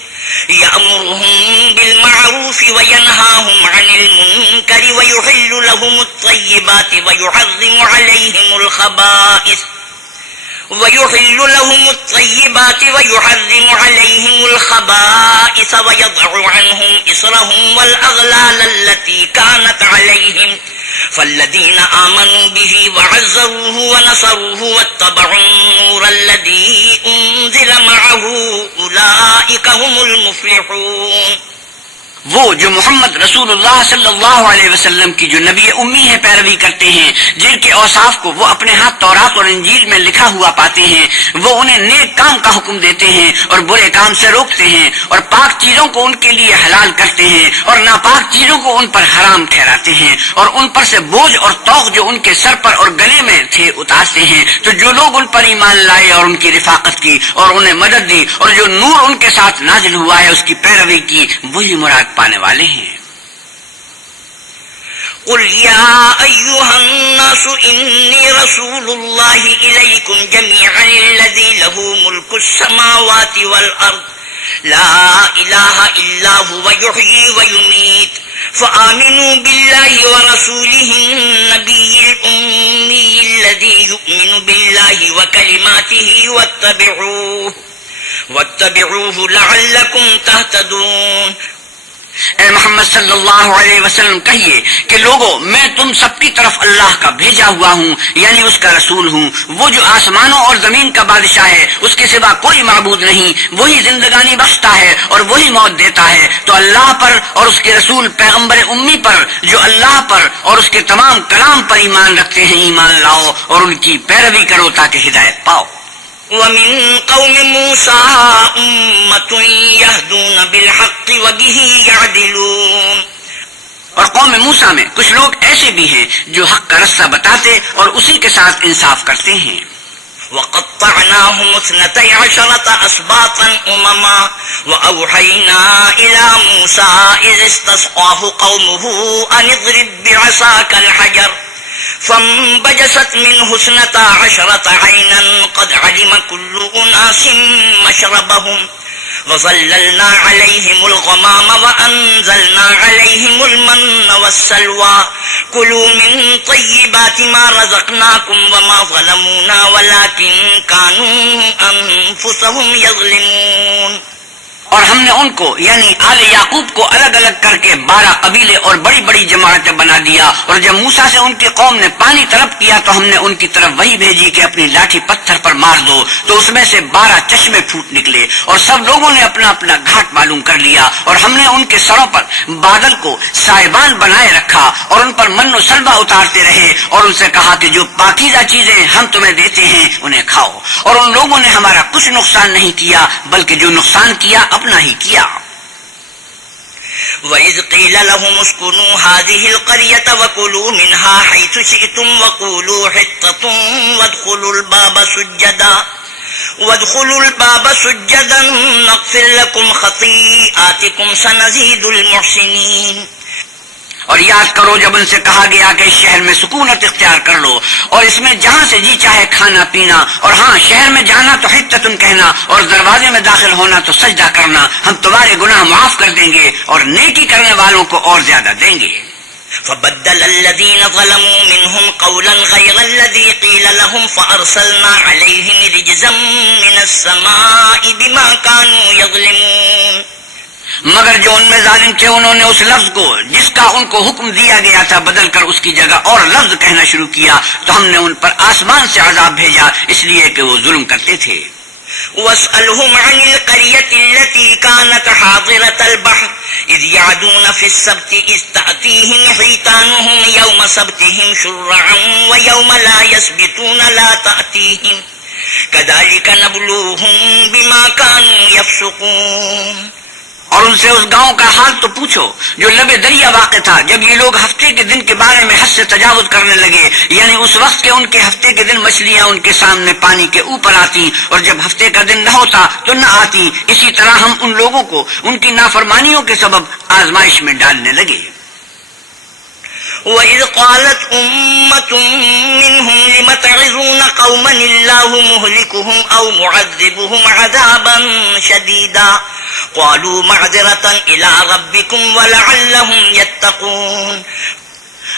يأمرهم بالمعروف وينهاهم عن المنكر ويحل لهم الطيبات ويحرم عليهم الخبائث ويضع عنهم إصرهم والأغلال التي كانت عليهم فالذين آمنوا به وعزروه ونصروه واتبعوا النور الذي أنزل معه أولئك هم المفلحون. وہ جو محمد رسول اللہ صلی اللہ علیہ وسلم کی جو نبی امی ہے پیروی کرتے ہیں جن کے اوصاف کو وہ اپنے ہاتھ تورات اور انجیل میں لکھا ہوا پاتے ہیں وہ انہیں نیک کام کا حکم دیتے ہیں اور برے کام سے روکتے ہیں اور پاک چیزوں کو ان کے لیے حلال کرتے ہیں اور ناپاک چیزوں کو ان پر حرام ٹھہراتے ہیں اور ان پر سے بوجھ اور توق جو ان کے سر پر اور گلے میں تھے اتارتے ہیں. تو جو لوگ ان پر ایمان لائے اور ان کی رفاقت کی اور انہیں مدد دی اور جو نور ان کے ساتھ نازل ہوا ہے اس کی پیروی کی وہی مراد پانے والے ہیں. قل يا أيها الناس إني رسول الله إليكم جميعا الذي له ملك السماوات والأرض لا إله إلا هو يحيي ويميت فآمنوا بالله ورسوله النبي الأمي الذي يؤمن بالله وكلماته واتبعوه لعلكم تهتدون. اے محمد صلی اللہ علیہ وسلم کہیے کہ لوگو میں تم سب کی طرف اللہ کا بھیجا ہوا ہوں یعنی اس کا رسول ہوں. وہ جو آسمانوں اور زمین کا بادشاہ ہے اس کے سوا کوئی معبود نہیں. وہی زندگانی بخشتا ہے اور وہی موت دیتا ہے. تو اللہ پر اور اس کے رسول پیغمبر امی پر جو اللہ پر اور اس کے تمام کلام پر ایمان رکھتے ہیں ایمان لاؤ اور ان کی پیروی کرو تاکہ ہدایت پاؤ. ومن قوم موسى أمة يهدون بالحق وبه يعدلون. اور قوم موسیٰ میں کچھ لوگ ایسے بھی ہیں جو حق کا رستہ بتاتے اور اسی کے ساتھ انصاف کرتے ہیں. وقطعناهم 12 أسباطا أمما وأوحينا إلى موسى إذ استسقاه قومه أن اضرب بعصاك الحجر فانبجست منه 12 عينا قد علم كل أناس مشربهم وظللنا عليهم الغمام وأنزلنا عليهم المن والسلوى كلوا من طيبات ما رزقناكم وما ظلمونا ولكن كانوا أنفسهم يظلمون. اور ہم نے ان کو یعنی آل یعقوب کو الگ الگ کر کے 12 قبیلے اور بڑی بڑی جماعتیں بنا دیا. اور جب موسیٰ سے ان کی قوم نے پانی طلب کیا تو ہم نے ان کی طرف وہی بھیجی کہ اپنی لاٹھی پتھر پر مار دو، تو اس میں سے 12 چشمے پھوٹ نکلے اور سب لوگوں نے اپنا اپنا گھاٹ معلوم کر لیا. اور ہم نے ان کے سروں پر بادل کو سائبان بنائے رکھا اور ان پر من و سلوہ اتارتے رہے اور ان سے کہا کہ جو پاکیزہ چیزیں ہم تمہیں دیتے ہیں انہیں کھاؤ. اور ان لوگوں نے ہمارا کچھ نقصان نہیں کیا بلکہ جو نقصان کیا اپنا ہی کیا. وَإِذْ قِيلَ لَهُمُ اسْكُنُوا هَٰذِهِ الْقَرْيَةَ وَكُلُوا مِنْهَا حَيْثُ شِئْتُمْ وَقُولُوا حِطَّةٌ وَادْخُلُوا الْبَابَ سُجَّدًا نَغْفِرْ لَكُمْ خَطِيئَاتِكُمْ سَنَزِيدُ الْمُحْسِنِينَ. اور یاد کرو جب ان سے کہا گیا کہ اس شہر میں سکونت اختیار کر لو اور اس میں جہاں سے جی چاہے کھانا پینا، اور ہاں شہر میں جانا تو حتتن کہنا اور دروازے میں داخل ہونا تو سجدہ کرنا، ہم تمہارے گناہ معاف کر دیں گے اور نیکی کرنے والوں کو اور زیادہ دیں گے. فبدل الذين ظلموا منهم قولا غير الذي قيل لهم فأرسلنا عليهم رجزا من السماء بما كانوا يظلمون. مگر جو ان میں ظالم تھے انہوں نے اس لفظ کو جس کا ان کو حکم دیا گیا تھا بدل کر اس کی جگہ اور لفظ کہنا شروع کیا تو ہم نے ان پر آسمان سے عذاب بھیجا اس لیے کہ وہ ظلم کرتے تھے. وَاسْأَلْهُمْ عَنِ الْقَرْيَةِ الَّتِي كَانَتْ حَاضِرَةَ الْبَحْرِ إِذْ يَعْدُونَ فِي السَّبْتِ إِذْ تَأْتِيهِمْ حِيتَانُهُمْ يَوْمَ سَبْتِهِمْ شُرَّعًا وَيَوْمَ لَا يَسْبِتُونَ لَا تَأْتِيهِمْ كَذَلِكَ نَبْلُوهُمْ بِمَا كَانُوا يَفْسُقُونَ. اور ان سے اس گاؤں کا حال تو پوچھو جو لبے دریا واقع تھا جب یہ لوگ ہفتے کے دن کے بارے میں حد سے تجاوز کرنے لگے، یعنی اس وقت کے ان کے ہفتے کے دن مچھلیاں ان کے سامنے پانی کے اوپر آتی اور جب ہفتے کا دن نہ ہوتا تو نہ آتی. اسی طرح ہم ان لوگوں کو ان کی نافرمانیوں کے سبب آزمائش میں ڈالنے لگے. وَإِذْ قَالَتْ أُمَّةٌ مِّنْهُمْ لِمَ تَعِظُونَ قَوْمًا اللَّهُ مُهْلِكُهُمْ أَوْ مُعَذِّبُهُمْ عَذَابًا شَدِيدًا قَالُوا مَعْذِرَةً إِلَىٰ رَبِّكُمْ وَلَعَلَّهُمْ يَتَّقُونَ.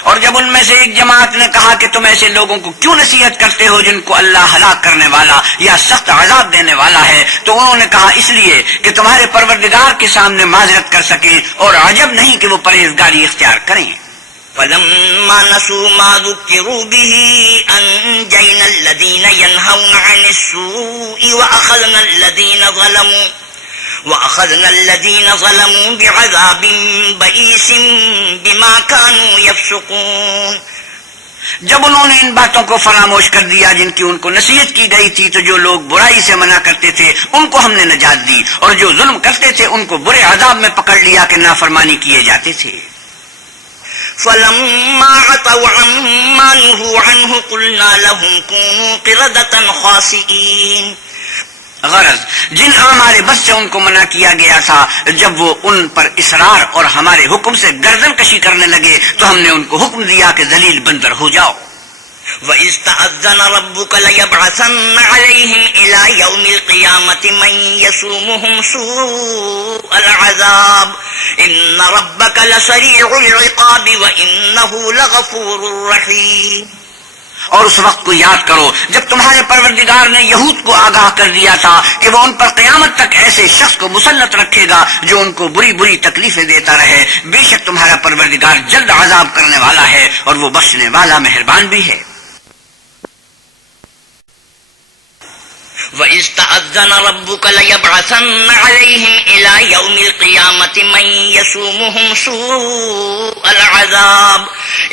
اور جب ان میں سے ایک جماعت نے کہا کہ تم ایسے لوگوں کو کیوں نصیحت کرتے ہو جن کو اللہ ہلاک کرنے والا یا سخت عذاب دینے والا ہے، تو انہوں نے کہا اس لیے کہ تمہارے پروردگار کے سامنے معذرت کر سکیں اور عجب نہیں کہ وہ پرہیزگاری اختیار کریں. فَلَمَّا نَسُوا مَا ذُكِّرُوا بِهِ أَنجَيْنَا الَّذِينَ يَنْهَوْنَ عَنِ السُّوءِ وَأَخَذْنَا الَّذِينَ ظَلَمُوا بِعَذَابٍ بَئِيسٍ بِمَا كَانُوا يَفْسُقُونَ. جب انہوں نے ان باتوں کو فراموش کر دیا جن کی ان کو نصیحت کی گئی تھی تو جو لوگ برائی سے منع کرتے تھے ان کو ہم نے نجات دی اور جو ظلم کرتے تھے ان کو برے عذاب میں پکڑ لیا کہ نافرمانی کیے جاتے تھے. فَلَمَّا عَتَوْا عَمَّا نُهُوا عَنْهُ قُلْنَا لَهُمْ كُونُوا قِرَدَةً خَاسِئِينَ. غرض جن ہمارے بس سے ان کو منع کیا گیا تھا جب وہ ان پر اصرار اور ہمارے حکم سے گردن کشی کرنے لگے تو ہم نے ان کو حکم دیا کہ ذلیل بندر ہو جاؤ. وَإِذْ تَأَذَّنَ رَبُّكَ لَيَبْعَثَنَّ عَلَيْهِمْ إِلَىٰ يَوْمِ الْقِيَامَةِ مَن يَسُومُهُمْ سُوءَ الْعَذَابِ إِنَّ رَبَّكَ لَسَرِيعُ الْعِقَابِ وَإِنَّهُ لَغَفُورٌ رَّحِيمٌ. اور اس وقت کو یاد کرو جب تمہارے پروردگار نے یہود کو آگاہ کر دیا تھا کہ وہ ان پر قیامت تک ایسے شخص کو مسلط رکھے گا جو ان کو بری بری تکلیفیں دیتا رہے. بے شک تمہارا پروردگار جلد عذاب کرنے والا ہے اور وہ بخشنے والا مہربان بھی ہے. وَإِذْ تَأَذَّنَ رَبُّكَ لَيَبْعَثَنَّ عَلَيْهِمْ إِلَىٰ يَوْمِ الْقِيَامَةِ مَن يَسُومُهُمْ سُوءَ الْعَذَابِ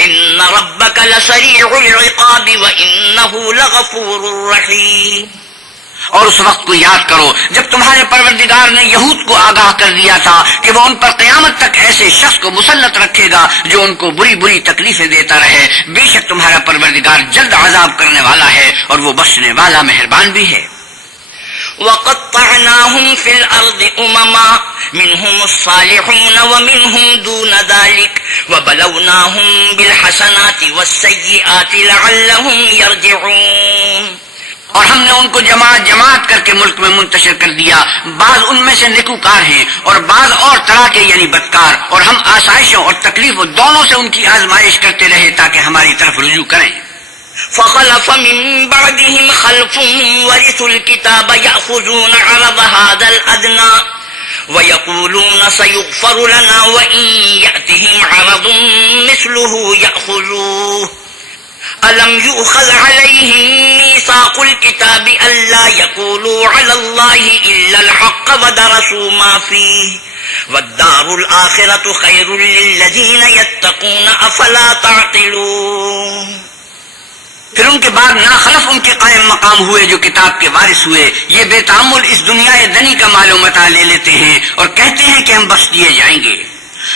إِنَّ رَبَّكَ لَسَرِيعُ الْعِقَابِ وَإِنَّهُ لَغَفُورٌ رَّحِيمٌ. اور اس وقت کو یاد کرو جب تمہارے پروردگار نے یہود کو آگاہ کر دیا تھا کہ وہ ان پر قیامت تک ایسے شخص کو مسلط رکھے گا جو ان کو بری بری تکلیفیں دیتا رہے. بے شک تمہارا پروردگار جلد عذاب کرنے والا ہے اور وہ بخشنے والا مہربان بھی ہے. وَقَطَّعْنَاهُمْ فِي الْأَرْضِ أُمَمًا مِّنْهُمُ الصَّالِحُونَ وَمِنْهُمْ دُونَ ذَلِكَ وَبَلَوْنَاهُمْ بِالْحَسَنَاتِ وَالسَّيِّئَاتِ لَعَلَّهُمْ يَرْجِعُونَ. اور ہم نے ان کو جماعت جماعت کر کے ملک میں منتشر کر دیا. بعض ان میں سے نیکوکار ہیں اور بعض اور طرح کے یعنی بدکار، اور ہم آسائشوں اور تکلیفوں دونوں سے ان کی آزمائش کرتے رہے تاکہ ہماری طرف رجوع کریں. فخلف من بعدهم خلف ورثوا الكتاب يأخذون عرض هذا الأدنى وَيَقُولُونَ سَيُغْفَرُ لَنَا وَإِن يَأْتِهِمْ عَرَضٌ مِثْلُهُ يَأْخُذُوهُ أَلَمْ يُؤْخَذْ عَلَيْهِمْ مِيثَاقُ الْكِتَابِ أَلَّا يَقُولُوا عَلَى اللَّهِ إِلَّا الْحَقَّ وَدَرَسُوا مَا فِيهِ وَالدَّارُ الْآخِرَةُ خَيْرٌ لِّلَّذِينَ يَتَّقُونَ أَفَلَا تَعْقِلُونَ۔ پھر ان کے بعد ناخلف ان کے قائم مقام ہوئے جو کتاب کے وارث ہوئے، یہ بے تعمل اس دنیا دنی کا مال و متاع لے لیتے ہیں اور کہتے ہیں کہ ہم بخش دیے جائیں گے،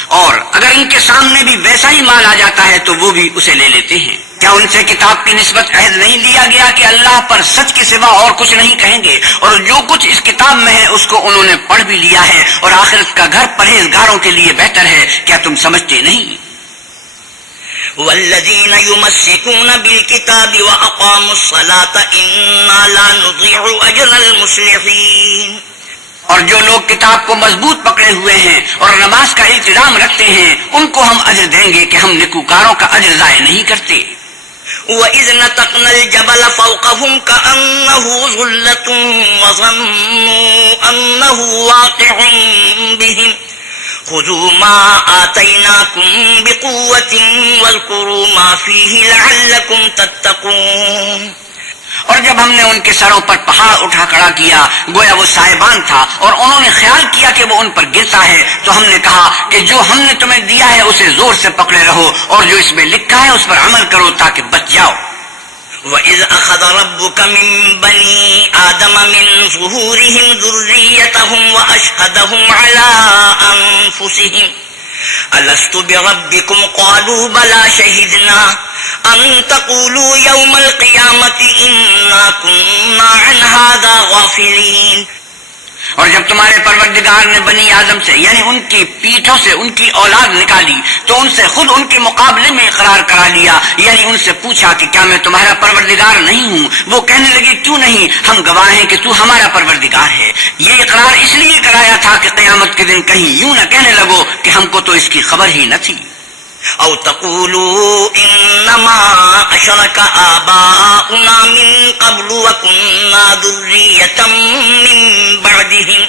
اور اگر ان کے سامنے بھی ویسا ہی مال آ جاتا ہے تو وہ بھی اسے لے لیتے ہیں۔ کیا ان سے کتاب کی نسبت عہد نہیں لیا گیا کہ اللہ پر سچ کے سوا اور کچھ نہیں کہیں گے، اور جو کچھ اس کتاب میں ہے اس کو انہوں نے پڑھ بھی لیا ہے، اور آخرت کا گھر پرہیزگاروں کے لیے بہتر ہے، کیا تم سمجھتے نہیں؟ والذین یمسکون بالکتاب واقاموا الصلاة انا لا نضیع اجر المصلحین۔ اور جو لوگ کتاب کو مضبوط پکڑے ہوئے ہیں اور نماز کا التزام رکھتے ہیں ان کو ہم اجر دیں گے کہ ہم نیکوکاروں کا اجر ضائع نہیں کرتے۔ وَإِذْ نَتَقْنَا الْجَبَلَ فَوْقَهُمْ كَأَنَّهُ ظُلَّةٌ وَظَنُّوا أَنَّهُ واقع بِهِمْ خُذُوا مَا آتَيْنَاكُمْ بِقُوَّةٍ وَاذْكُرُوا مَا فِيهِ لَعَلَّكُمْ تَتَّقُونَ۔ اور جب ہم نے ان کے سروں پر پہاڑ اٹھا کھڑا کیا گویا وہ سائبان تھا، اور انہوں نے خیال کیا کہ وہ ان پر گرتا ہے، تو ہم نے کہا کہ جو ہم نے تمہیں دیا ہے اسے زور سے پکڑے رہو، اور جو اس میں لکھا ہے اس پر عمل کرو تاکہ بچ جاؤ۔ وَإِذْ أَخَذَ رَبُّكَ مِن بَنِي آدَمَ مِن ظُهُورِهِمْ ذُرِّيَّتَهُمْ وَأَشْهَدَهُمْ عَلَىٰ أَنفُسِهِمْ أَلَسْتُ بِرَبِّكُمْ قَالُوا بَلَىٰ شَهِدْنَا أَن تَقُولُوا يَوْمَ الْقِيَامَةِ إِنَّا كُنَّا عَنْ هَٰذَا غَافِلِينَ۔ اور جب تمہارے پروردگار نے بنی آدم سے یعنی ان کی پیٹھوں سے ان کی اولاد نکالی تو ان سے خود ان کے مقابلے میں اقرار کرا لیا، یعنی ان سے پوچھا کہ کیا میں تمہارا پروردگار نہیں ہوں؟ وہ کہنے لگے کیوں نہیں، ہم گواہ ہیں کہ تو ہمارا پروردگار ہے۔ یہ اقرار اس لیے کرایا تھا کہ قیامت کے دن کہیں یوں نہ کہنے لگو کہ ہم کو تو اس کی خبر ہی نہ تھی۔ او تقولوا انما اشرك آباؤنا من قبل وكنا ذرية من بعدهم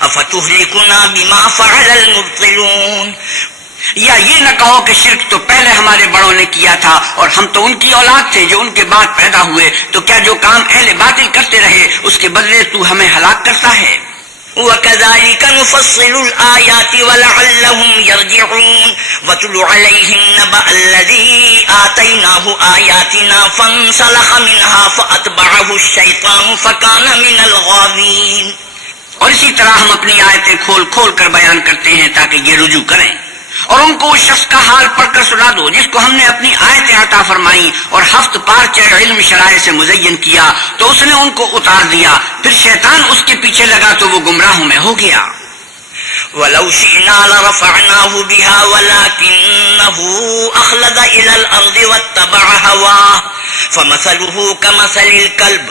افتهلكنا بما فعل المبطلون۔ یا یہ نہ کہو کہ شرک تو پہلے ہمارے بڑوں نے کیا تھا اور ہم تو ان کی اولاد تھے جو ان کے بعد پیدا ہوئے، تو کیا جو کام اہل باطل کرتے رہے اس کے بدلے تو ہمیں ہلاک کرتا ہے؟ وَكَذَلِكَ نُفَصِّلُ الْآيَاتِ وَلَعَلَّهُمْ يَرْجِعُونَ وَاتْلُ عَلَيْهِمْ نَبَأَ الَّذِي آتَيْنَاهُ آيَاتِنَا فَانسَلَخَ مِنْهَا فَأَتْبَعَهُ الشَّيْطَانُ فَكَانَ مِنَ الْغَاوِينَ۔ اور اسی طرح ہم اپنی آیتیں کھول کھول کر بیان کرتے ہیں تاکہ یہ رجوع کریں، اور ان کو اس شخص کا حال پڑھ کر سنا دو جس کو ہم نے اپنی آیتیں عطا فرمائی اور ہفت پار علم شرائع سے مزین کیا تو اس نے ان کو اتار دیا، پھر شیطان اس کے پیچھے لگا تو وہ گمراہوں میں ہو گیا۔ وَلَوْ شِئْنَا لَرَفَعْنَاهُ بِهَا وَلَكِنَّهُ أَخْلَدَ إِلَى الْأَرْضِ وَاتَّبَعَ هَوَاهُ فَمَثَلُهُ كَمَثَلِ الْكَلْبِ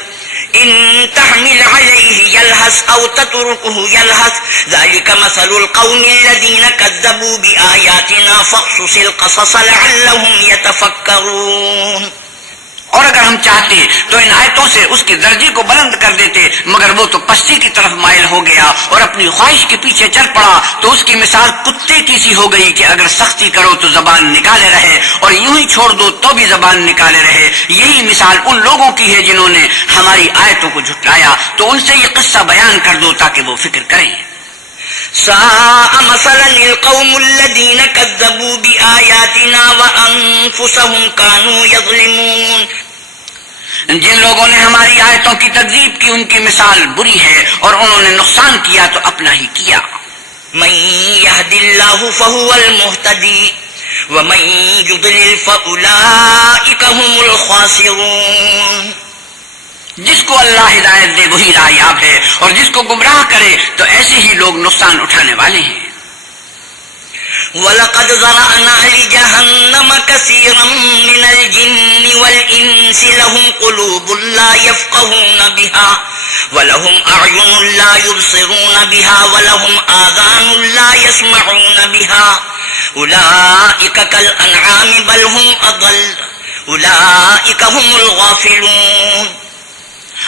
إِن تَحْمِلْ عَلَيْهِ يَلْهَثْ أَوْ تَتْرُكْهُ يَلْهَثْ ذَلِكَ مَثَلُ الْقَوْمِ الَّذِينَ كَذَّبُوا بِآيَاتِنَا فَاقْصُصِ الْقَصَصَ لَعَلَّهُمْ يَتَفَكَّرُونَ۔ اور اگر ہم چاہتے تو ان آیتوں سے اس کے درجے کو بلند کر دیتے، مگر وہ تو پستی کی طرف مائل ہو گیا اور اپنی خواہش کے پیچھے چل پڑا، تو اس کی مثال کتے کی سی ہو گئی کہ اگر سختی کرو تو زبان نکالے رہے اور یوں ہی چھوڑ دو تو بھی زبان نکالے رہے۔ یہی مثال ان لوگوں کی ہے جنہوں نے ہماری آیتوں کو جھٹلایا، تو ان سے یہ قصہ بیان کر دو تاکہ وہ فکر کریں۔ ساء مثلا القوم الذين كذبوا بآياتنا وأنفسهم كانوا يظلمون۔ جن لوگوں نے ہماری آیتوں کی تکذیب کی ان کی مثال بری ہے اور انہوں نے نقصان کیا تو اپنا ہی کیا۔ من يهد الله فهو المهتدي ومن يضلل فأولئك هم الخاسرون۔ جس کو اللہ ہدایت دے وہی راہیاب ہے، اور جس کو گمراہ کرے تو ایسے ہی لوگ نقصان اٹھانے والے ہیں۔ وَلَقَدْ ذَرَأْنَا لِجَهَنَّمَ كَثِيرًا مِنَ الْجِنِّ وَالْإِنسِ لَهُمْ قُلُوبٌ لَا يَفْقَهُونَ بِهَا وَلَهُمْ أَعْيُنٌ لَا يُبْصِرُونَ بِهَا وَلَهُمْ آذَانٌ لَا يَسْمَعُونَ بِهَا أُولَئِكَ كَالْأَنْعَامِ بَلْ هُمْ أَضَلُّ أُولَئِكَ هُمُ الْغَافِلُونَ۔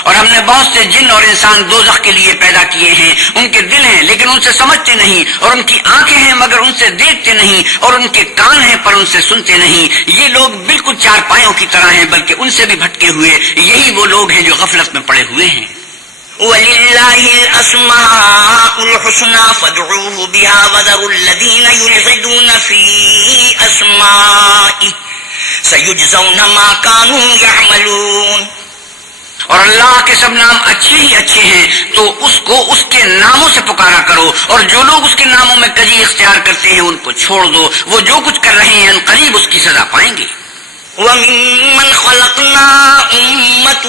اور ہم نے بہت سے جن اور انسان دوزخ کے لیے پیدا کیے ہیں، ان کے دل ہیں لیکن ان سے سمجھتے نہیں، اور ان کی آنکھیں ہیں مگر ان سے دیکھتے نہیں، اور ان کے کان ہیں پر ان سے سنتے نہیں۔ یہ لوگ بالکل چارپائیوں کی طرح ہیں، بلکہ ان سے بھی بھٹکے ہوئے۔ یہی وہ لوگ ہیں جو غفلت میں پڑے ہوئے ہیں۔ وَلِلَّهِ الْأَسْمَاءُ الْحُسْنَى فَادْعُوهُ بِهَا وَذَرُوا الَّذِينَ يُلْحِدُونَ فِي أَسْمَائِهِ سَيُجْزَوْنَ مَا كَانُوا يَعْمَلُونَ۔ اور اللہ کے سب نام اچھے ہی اچھے ہیں، تو اس کو اس کے ناموں سے پکارا کرو، اور جو لوگ اس کے ناموں میں کجی اختیار کرتے ہیں ان کو چھوڑ دو، وہ جو کچھ کر رہے ہیں قریب اس کی سزا پائیں گے۔ وَمِمَّنْ خَلَقْنَا أُمَّةٌ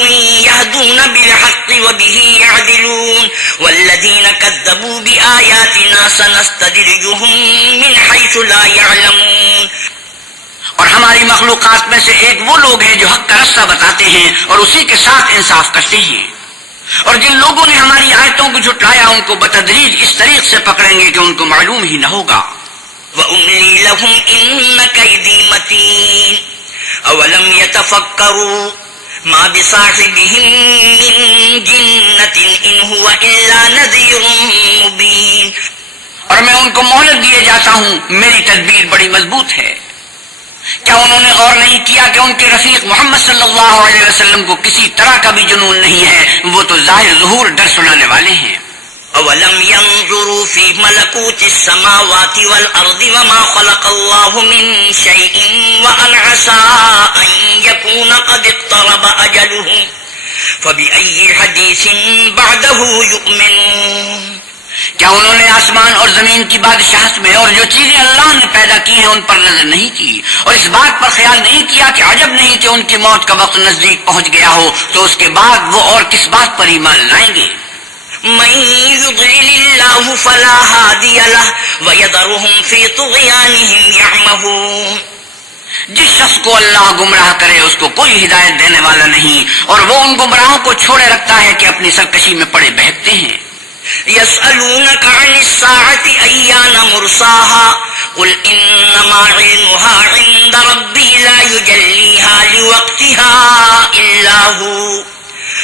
يَهْدُونَ بِالْحَقِّ وَبِهِ يَعْدِلُونَ وَالَّذِينَ كَذَّبُوا بِآيَاتِنَا سَنَسْتَدْرِجُهُمْ مِنْ حَيْثُ لَا يَعْلَمُونَ۔ اور ہماری مخلوقات میں سے ایک وہ لوگ ہیں جو حق کا رستہ بتاتے ہیں اور اسی کے ساتھ انصاف کرتے ہیں، اور جن لوگوں نے ہماری آیتوں کو جھٹلایا ان کو بتدریج اس طریق سے پکڑیں گے کہ ان کو معلوم ہی نہ ہوگا۔ وَأُمْلِي لَهُمْ إِنَّ كَيْدِي مَتِينٌ أَوَلَمْ يَتَفَكَّرُوا مَا بِصَاحِبِهِم مِّن جِنَّةٍ إِنْ هُوَ إِلَّا نَذِيرٌ مُّبِينٌ۔ اور میں ان کو مہلت دیے جاتا ہوں، میری تدبیر بڑی مضبوط ہے۔ کیا انہوں نے غور نہیں کیا کہ ان کے رفیق محمد صلی اللہ علیہ وسلم کو کسی طرح کا بھی جنون نہیں ہے، وہ تو ظاہر ظہور ڈر سنانے والے ہیں۔ أَوَلَمْ يَنْظُرُوا فِي مَلَكُوتِ السَّمَاوَاتِ وَالْأَرْضِ وَمَا خَلَقَ اللَّهُ مِنْ شَيْءٍ وَأَنْ عَسَىٰ أَنْ يَكُونَ قَدِ اقْتَرَبَ أَجَلُهُمْ فَبِأَيِّ حَدِيثٍ بَعْدَهُ يُؤْمِنُونَ۔ کیا انہوں نے آسمان اور زمین کی بادشاہت میں اور جو چیزیں اللہ نے پیدا کی ہیں ان پر نظر نہیں کی، اور اس بات پر خیال نہیں کیا کہ عجب نہیں کہ ان کی موت کا وقت نزدیک پہنچ گیا ہو تو اس کے بعد وہ اور کس بات پر ایمان لائیں گے؟ مَن يُضْلِلِ اللَّهُ فَلَا هَادِيَ لَهُ وَيَذَرُهُمْ فِي طُغْيَانِهِمْ يَعْمَهُونَ۔ جس شخص کو اللہ گمراہ کرے اس کو کوئی ہدایت دینے والا نہیں، اور وہ ان گمراہوں کو چھوڑے رکھتا ہے کہ اپنی سرکشی میں پڑے بہکتے ہیں۔ يَسْأَلُونَكَ عَنِ السَّاعَةِ أَيَّانَ مُرْسَاهَا قُلْ إِنَّمَا عِلْمُهَا عِندَ رَبِّي لَا يُجَلِّيهَا لِوَقْتِهَا إِلَّا هُوَ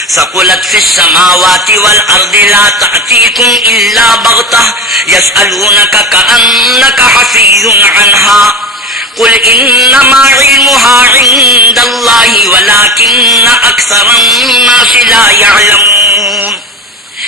ثقلت في السماوات والأرض لا تأتيكم إلا بغتة يسألونك كأنك حفي عنها قل إنما علمها عند الله ولكن أكثر الناس لا يعلمون۔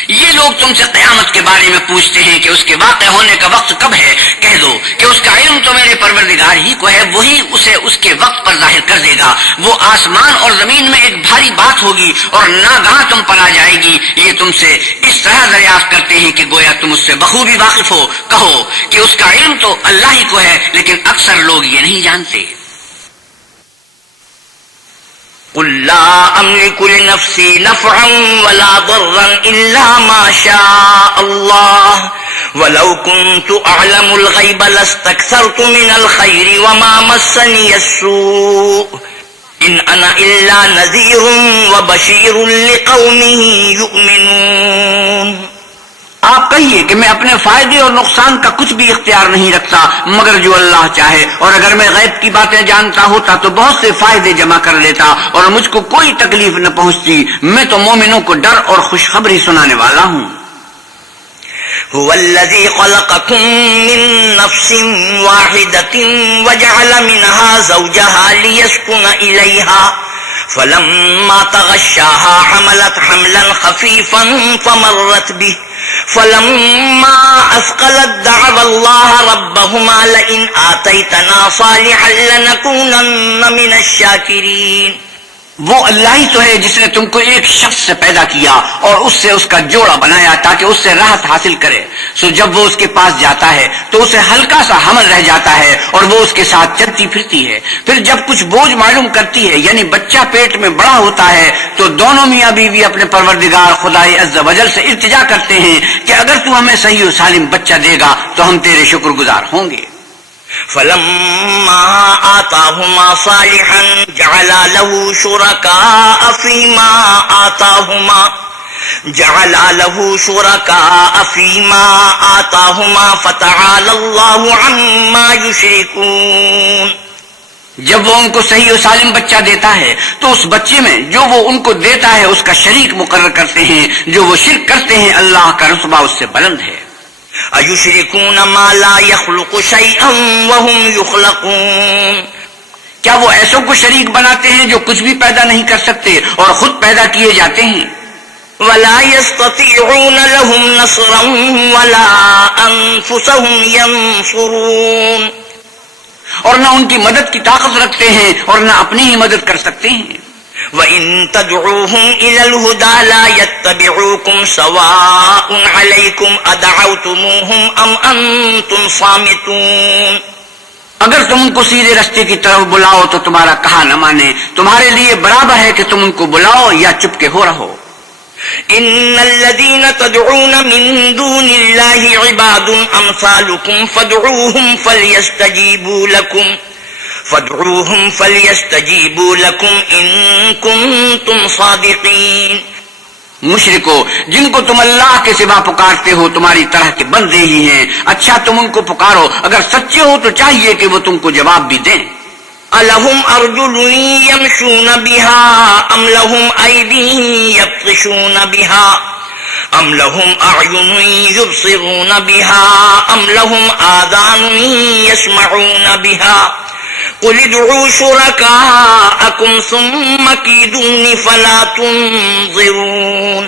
یہ لوگ تم سے قیامت کے بارے میں پوچھتے ہیں کہ اس کے واقع ہونے کا وقت کب ہے، کہہ دو کہ اس کا علم تو میرے پروردگار ہی کو ہے، وہی اسے اس کے وقت پر ظاہر کر دے گا۔ وہ آسمان اور زمین میں ایک بھاری بات ہوگی اور ناگہاں تم پر آ جائے گی۔ یہ تم سے اس طرح دریافت کرتے ہیں کہ گویا تم اس سے بخوبی واقف ہو، کہو کہ اس کا علم تو اللہ ہی کو ہے لیکن اکثر لوگ یہ نہیں جانتے۔ قل لا أملك لنفسي نفعا ولا ضرا إلا ما شاء الله ولو كنت أعلم الغيب لاستكثرت من الخير وما مسني السوء إن أنا إلا نذير وبشير لقوم يؤمنون۔ آپ کہیے کہ میں اپنے فائدے اور نقصان کا کچھ بھی اختیار نہیں رکھتا مگر جو اللہ چاہے، اور اگر میں غیب کی باتیں جانتا ہوتا تو بہت سے فائدے جمع کر لیتا اور مجھ کو کوئی تکلیف نہ پہنچتی۔ میں تو مومنوں کو ڈر اور خوشخبری سنانے والا ہوں۔ هو الذي خلقكم من نفس واحدة وجعل منها زوجها ليسكن إليها فلما تغشاها حملت حملا خفيفا فمرت به فلما أثقلت دعوا الله ربهما لئن آتيتنا صالحا لنكونن من الشاكرين۔ وہ اللہ ہی تو ہے جس نے تم کو ایک شخص سے پیدا کیا اور اس سے اس کا جوڑا بنایا تاکہ اس سے راحت حاصل کرے، سو جب وہ اس کے پاس جاتا ہے تو اسے ہلکا سا حمل رہ جاتا ہے اور وہ اس کے ساتھ چلتی پھرتی ہے۔ پھر جب کچھ بوجھ معلوم کرتی ہے یعنی بچہ پیٹ میں بڑا ہوتا ہے تو دونوں میاں بیوی اپنے پروردگار خدائے عز و جل سے التجا کرتے ہیں کہ اگر تو ہمیں صحیح و سالم بچہ دے گا تو ہم تیرے شکر گزار ہوں گے۔ فلما آتاهما صالحا جعلا له شركاء فيما آتاهما فتعالى الله عما يشركون۔ جب وہ ان کو صحیح و سالم بچہ دیتا ہے تو اس بچے میں جو وہ ان کو دیتا ہے اس کا شریک مقرر کرتے ہیں، جو وہ شرک کرتے ہیں اللہ کا رتبہ اس سے بلند ہے۔ اَيُشْرِكُونَ مَا لَا يَخْلُقُ شَيْئًا وَهُمْ يُخْلَقُونَ، کیا وہ ایسوں کو شریک بناتے ہیں جو کچھ بھی پیدا نہیں کر سکتے اور خود پیدا کیے جاتے ہیں؟ وَلَا يَسْتَطِيعُونَ لَهُمْ نَصْرًا وَلَا أَنفُسَهُمْ يَنصُرُونَ، اور نہ ان کی مدد کی طاقت رکھتے ہیں اور نہ اپنی ہی مدد کر سکتے ہیں۔ وَإِن تَدْعُوهُمْ إِلَى الْهُدَى لَا يَتَّبِعُوكُمْ سَوَاءٌ عَلَيْكُمْ أَدَعَوْتُمُوهُمْ أَمْ أَنْتُمْ صَامِتُونَ، اگر تم ان کو سیدھے راستے کی طرف بلاؤ تو تمہارا کہا نہ مانے، تمہارے لیے برابر ہے کہ تم ان کو بلاؤ یا چپ کے ہو رہو۔ إِنَّ الَّذِينَ تَدْعُونَ مِن دُونِ اللَّهِ عِبَادٌ أَمْثَالُكُمْ فَادْعُوهُمْ فَلْيَسْتَجِيبُوا لَكُمْ إِن كُنتُمْ صَادِقِينَ۔ مشرکو، جن کو تم اللہ کے سوا پکارتے ہو تمہاری طرح کے بندے ہی ہیں، اچھا تم ان کو پکارو، اگر سچے ہو تو چاہیے کہ وہ تم کو جواب بھی دیں۔ أَلَهُمْ أَرْجُلٌ يَمْشُونَ بِهَا أَمْ لَهُمْ أَيْدٍ يَبْطِشُونَ بِهَا أَمْ لَهُمْ أَعْيُنٌ يُبْصِرُونَ بِهَا أَمْ لَهُمْ آذَانٌ يَسْمَعُونَ بِهَا قُلِ ادْعُوا شُرَكَاءَكُمْ ثُمَّ كِيدُونِ فَلَا تُنظِرُونَ،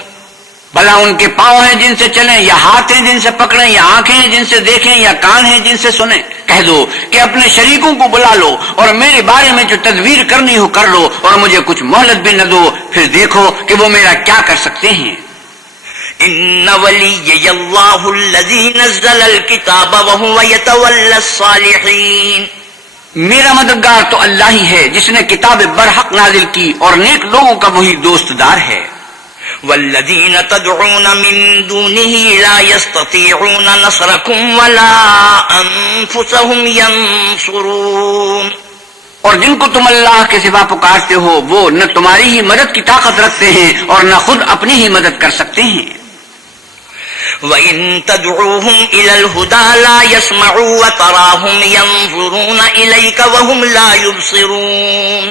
بھلا ان کے پاؤں ہیں جن سے چلیں، یا ہاتھ ہیں جن سے پکڑیں، یا آنکھیں ہیں جن سے دیکھیں، یا کان ہیں جن سے سنیں؟ کہہ دو کہ اپنے شریکوں کو بلا لو اور میرے بارے میں جو تدبیر کرنی ہو کر لو، اور مجھے کچھ مہلت بھی نہ دو، پھر دیکھو کہ وہ میرا کیا کر سکتے ہیں۔ إِنَّ وَلِيَّيَ اللَّهُ الَّذِي نَزَّلَ الْكِتَابَ وَهُوَ يَتَوَلَّى الصَّالِحِينَ، میرا مددگار تو اللہ ہی ہے جس نے کتاب برحق نازل کی اور نیک لوگوں کا وہی دوست دار ہے۔ وَالَّذِينَ تَدْعُونَ مِن دُونِهِ لَا يَسْتَطِيعُونَ نَصْرَكُمْ وَلَا أَنفُسَهُمْ يَنصُرُونَ، اور جن کو تم اللہ کے سوا پکارتے ہو وہ نہ تمہاری ہی مدد کی طاقت رکھتے ہیں اور نہ خود اپنی ہی مدد کر سکتے ہیں۔ وَإِن تَدْعُوهُمْ إِلَى الْهُدَى لَا يَسْمَعُوا وَتَرَاهُمْ يَنظُرُونَ إِلَيْكَ وَهُمْ لَا يُبْصِرُونَ،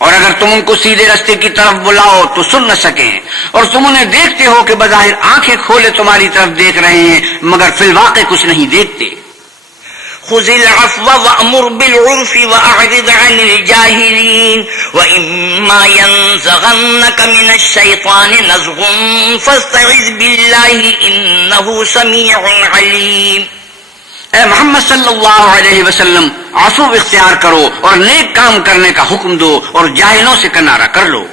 اور اگر تم ان کو سیدھے راستے کی طرف بلاؤ تو سن نہ سکیں، اور تم انہیں دیکھتے ہو کہ بظاہر آنکھیں کھولے تمہاری طرف دیکھ رہے ہیں مگر فی الواقع کچھ نہیں دیکھتے۔ خُذِ الْعَفْوَ وَأْمُرْ بِالْعُرْفِ وَأَعْرِضْ عَنِ الْجَاهِلِينَ وَإِمَّا يَنزَغَنَّكَ مِنَ الشَّيْطَانِ نَزْغٌ فَاسْتَعِذْ بِاللَّهِ إِنَّهُ سَمِيعٌ عَلِيمٌ۔ اے محمد صلی اللہ علیہ وسلم، عفو اختیار کرو اور نیک کام کرنے کا حکم دو اور جاہلوں سے کنارہ کر لو،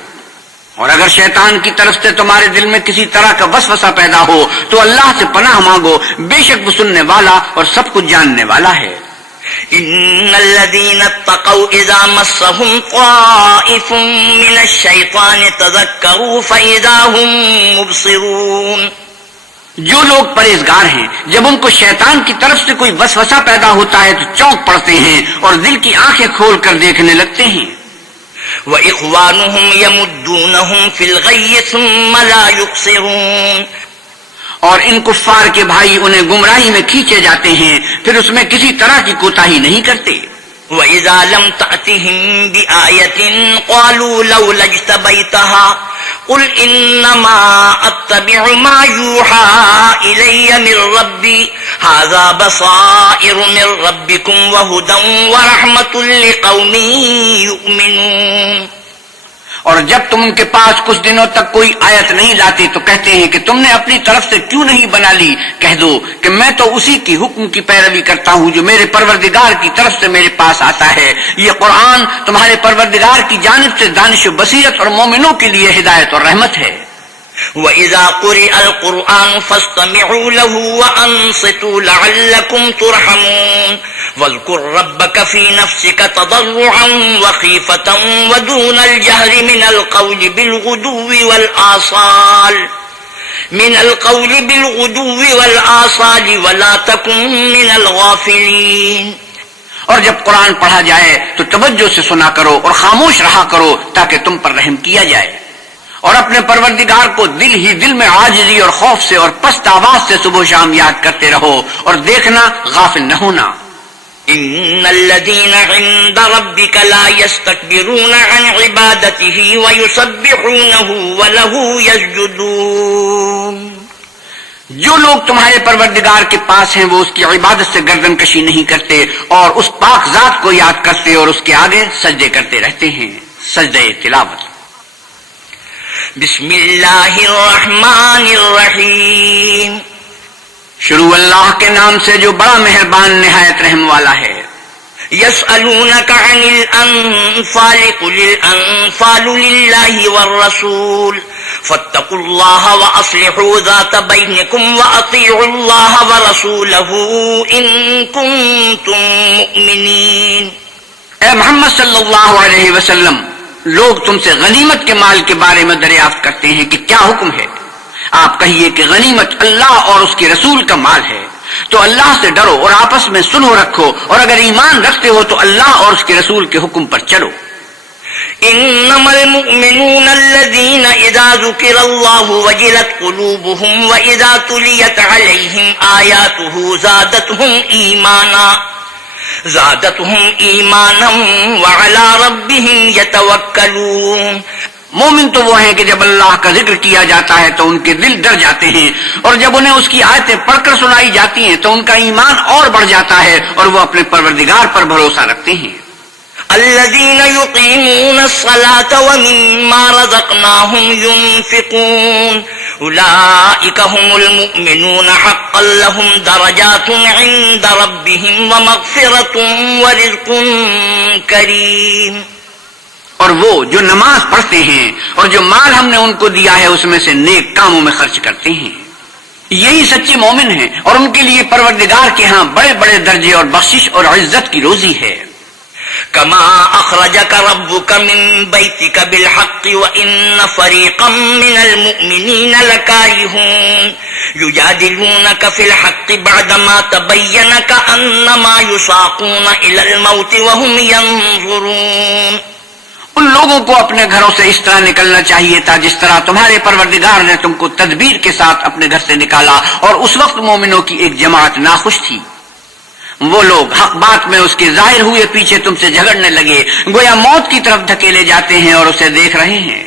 اور اگر شیطان کی طرف سے تمہارے دل میں کسی طرح کا وسوسہ پیدا ہو تو اللہ سے پناہ مانگو، بے شک وہ سننے والا اور سب کچھ جاننے والا ہے۔ إِنَّ الَّذِينَ اتَّقَوْا إِذَا مَسَّهُمْ طَائِفٌ مِّنَ الشَّيْطَانِ تَذَكَّرُوا فَإِذَا هُمْ مُبْصِرُونَ، جو لوگ پرہیزگار ہیں جب ان کو شیطان کی طرف سے کوئی وسوسہ پیدا ہوتا ہے تو چونک پڑتے ہیں اور دل کی آنکھیں کھول کر دیکھنے لگتے ہیں۔ وَإِخْوَانُهُمْ يَمُدُّونَهُمْ فِي الْغَيِّ ثُمَّ لَا يُقْصِرُونَ، اور ان کفار کے بھائی انہیں گمراہی میں کھینچے جاتے ہیں پھر اس میں کسی طرح کی کوتاہی نہیں کرتے۔ وَإِذَا لَمْ تَأْتِهِمْ بِآيَةٍ قَالُوا لَوْلَا اجْتَبَيْتَهَا قُلْ إِنَّمَا أَتَّبِعُ مَا يُوحَىٰ إِلَيَّ مِن رَّبِّي هَٰذَا بَصَائِرُ مِن رَّبِّكُمْ وَهُدًى وَرَحْمَةٌ لِّقَوْمٍ يُؤْمِنُونَ، اور جب تم ان کے پاس کچھ دنوں تک کوئی آیت نہیں لاتے تو کہتے ہیں کہ تم نے اپنی طرف سے کیوں نہیں بنا لی؟ کہہ دو کہ میں تو اسی کی حکم کی پیروی کرتا ہوں جو میرے پروردگار کی طرف سے میرے پاس آتا ہے۔ یہ قرآن تمہارے پروردگار کی جانب سے دانش و بصیرت اور مومنوں کے لیے ہدایت اور رحمت ہے۔ وَإِذَا قُرِئَ الْقُرْآنُ فَاسْتَمِعُوا لَهُ وَأَنصِتُوا لَعَلَّكُمْ تُرْحَمُونَ وَاذْكُرْ رَبَّكَ فِي نَفْسِكَ تَضَرُّعًا وَخِيفَةً وَدُونَ الْجَهْرِ مِنَ الْقَوْلِ بِالْغُدُوِّ وَالْآصَالِ وَلَا تَكُن مِّنَ الْغَافِلِينَ، اور جب قرآن پڑھا جائے تو توجہ سے سنا کرو اور خاموش رہا کرو تاکہ تم پر رحم کیا جائے، اور اپنے پروردگار کو دل ہی دل میں عاجزی اور خوف سے اور پست آواز سے صبح و شام یاد کرتے رہو، اور دیکھنا غافل نہ ہونا۔ ان الذين عند ربك لا يستكبرون عن عبادته ويسبحونه وله يسجدون. جو لوگ تمہارے پروردگار کے پاس ہیں وہ اس کی عبادت سے گردن کشی نہیں کرتے اور اس پاک ذات کو یاد کرتے اور اس کے آگے سجدے کرتے رہتے ہیں. سجدہ تلاوت. بسم اللہ الرحمن الرحیم. شروع اللہ کے نام سے جو بڑا مہربان نہایت رحم والا ہے. يسألونك عن الأنفال قل الأنفال لله والرسول فاتقوا الله وأصلحوا ذات بينكم وأطيعوا الله ورسوله إن كنتم مؤمنين. اے محمد صلی اللہ علیہ وسلم، لوگ تم سے غنیمت کے مال کے بارے میں دریافت کرتے ہیں کہ کیا حکم ہے. آپ کہیے کہ غنیمت اللہ اور اس کے رسول کا مال ہے، تو اللہ سے ڈرو اور آپس میں صلح رکھو، اور اگر ایمان رکھتے ہو تو اللہ اور اس کے رسول کے حکم پر چلو. انما المؤمنون الذين اذا ذكر الله وجلت قلوبهم واذا تليت عليهم آياته زادتهم ایمانا وعلى ربهم يتوکلون. مومن تو وہ ہیں کہ جب اللہ کا ذکر کیا جاتا ہے تو ان کے دل ڈر جاتے ہیں، اور جب انہیں اس کی آیتیں پڑھ کر سنائی جاتی ہیں تو ان کا ایمان اور بڑھ جاتا ہے اور وہ اپنے پروردگار پر بھروسہ رکھتے ہیں. الذين يقيمون الصلاة ومما رزقناهم ينفقون أولئك هم المؤمنون حقا لهم درجات عند ربهم ومغفرة ورزق كريم. اور وہ جو نماز پڑھتے ہیں اور جو مال ہم نے ان کو دیا ہے اس میں سے نیک کاموں میں خرچ کرتے ہیں، یہی سچے مومن ہیں، اور ان کے لیے پروردگار کے ہاں بڑے بڑے درجے اور بخشش اور عزت کی روزی ہے. كما أخرجك ربك من بيتك بالحق وإن فريقا من المؤمنين لكارهون يجادلونك في الحق بعدما تبين كأنما يساقون إلى الموت وهم ينظرون. ان لوگوں کو اپنے گھروں سے اس طرح نکلنا چاہیے تھا جس طرح تمہارے پروردگار نے تم کو تدبیر کے ساتھ اپنے گھر سے نکالا، اور اس وقت مومنوں کی ایک جماعت ناخوش تھی. وہ لوگ حق بات میں اس کے ظاہر ہوئے پیچھے تم سے جھگڑنے لگے، گویا موت کی طرف دھکیلے جاتے ہیں اور اسے دیکھ رہے ہیں.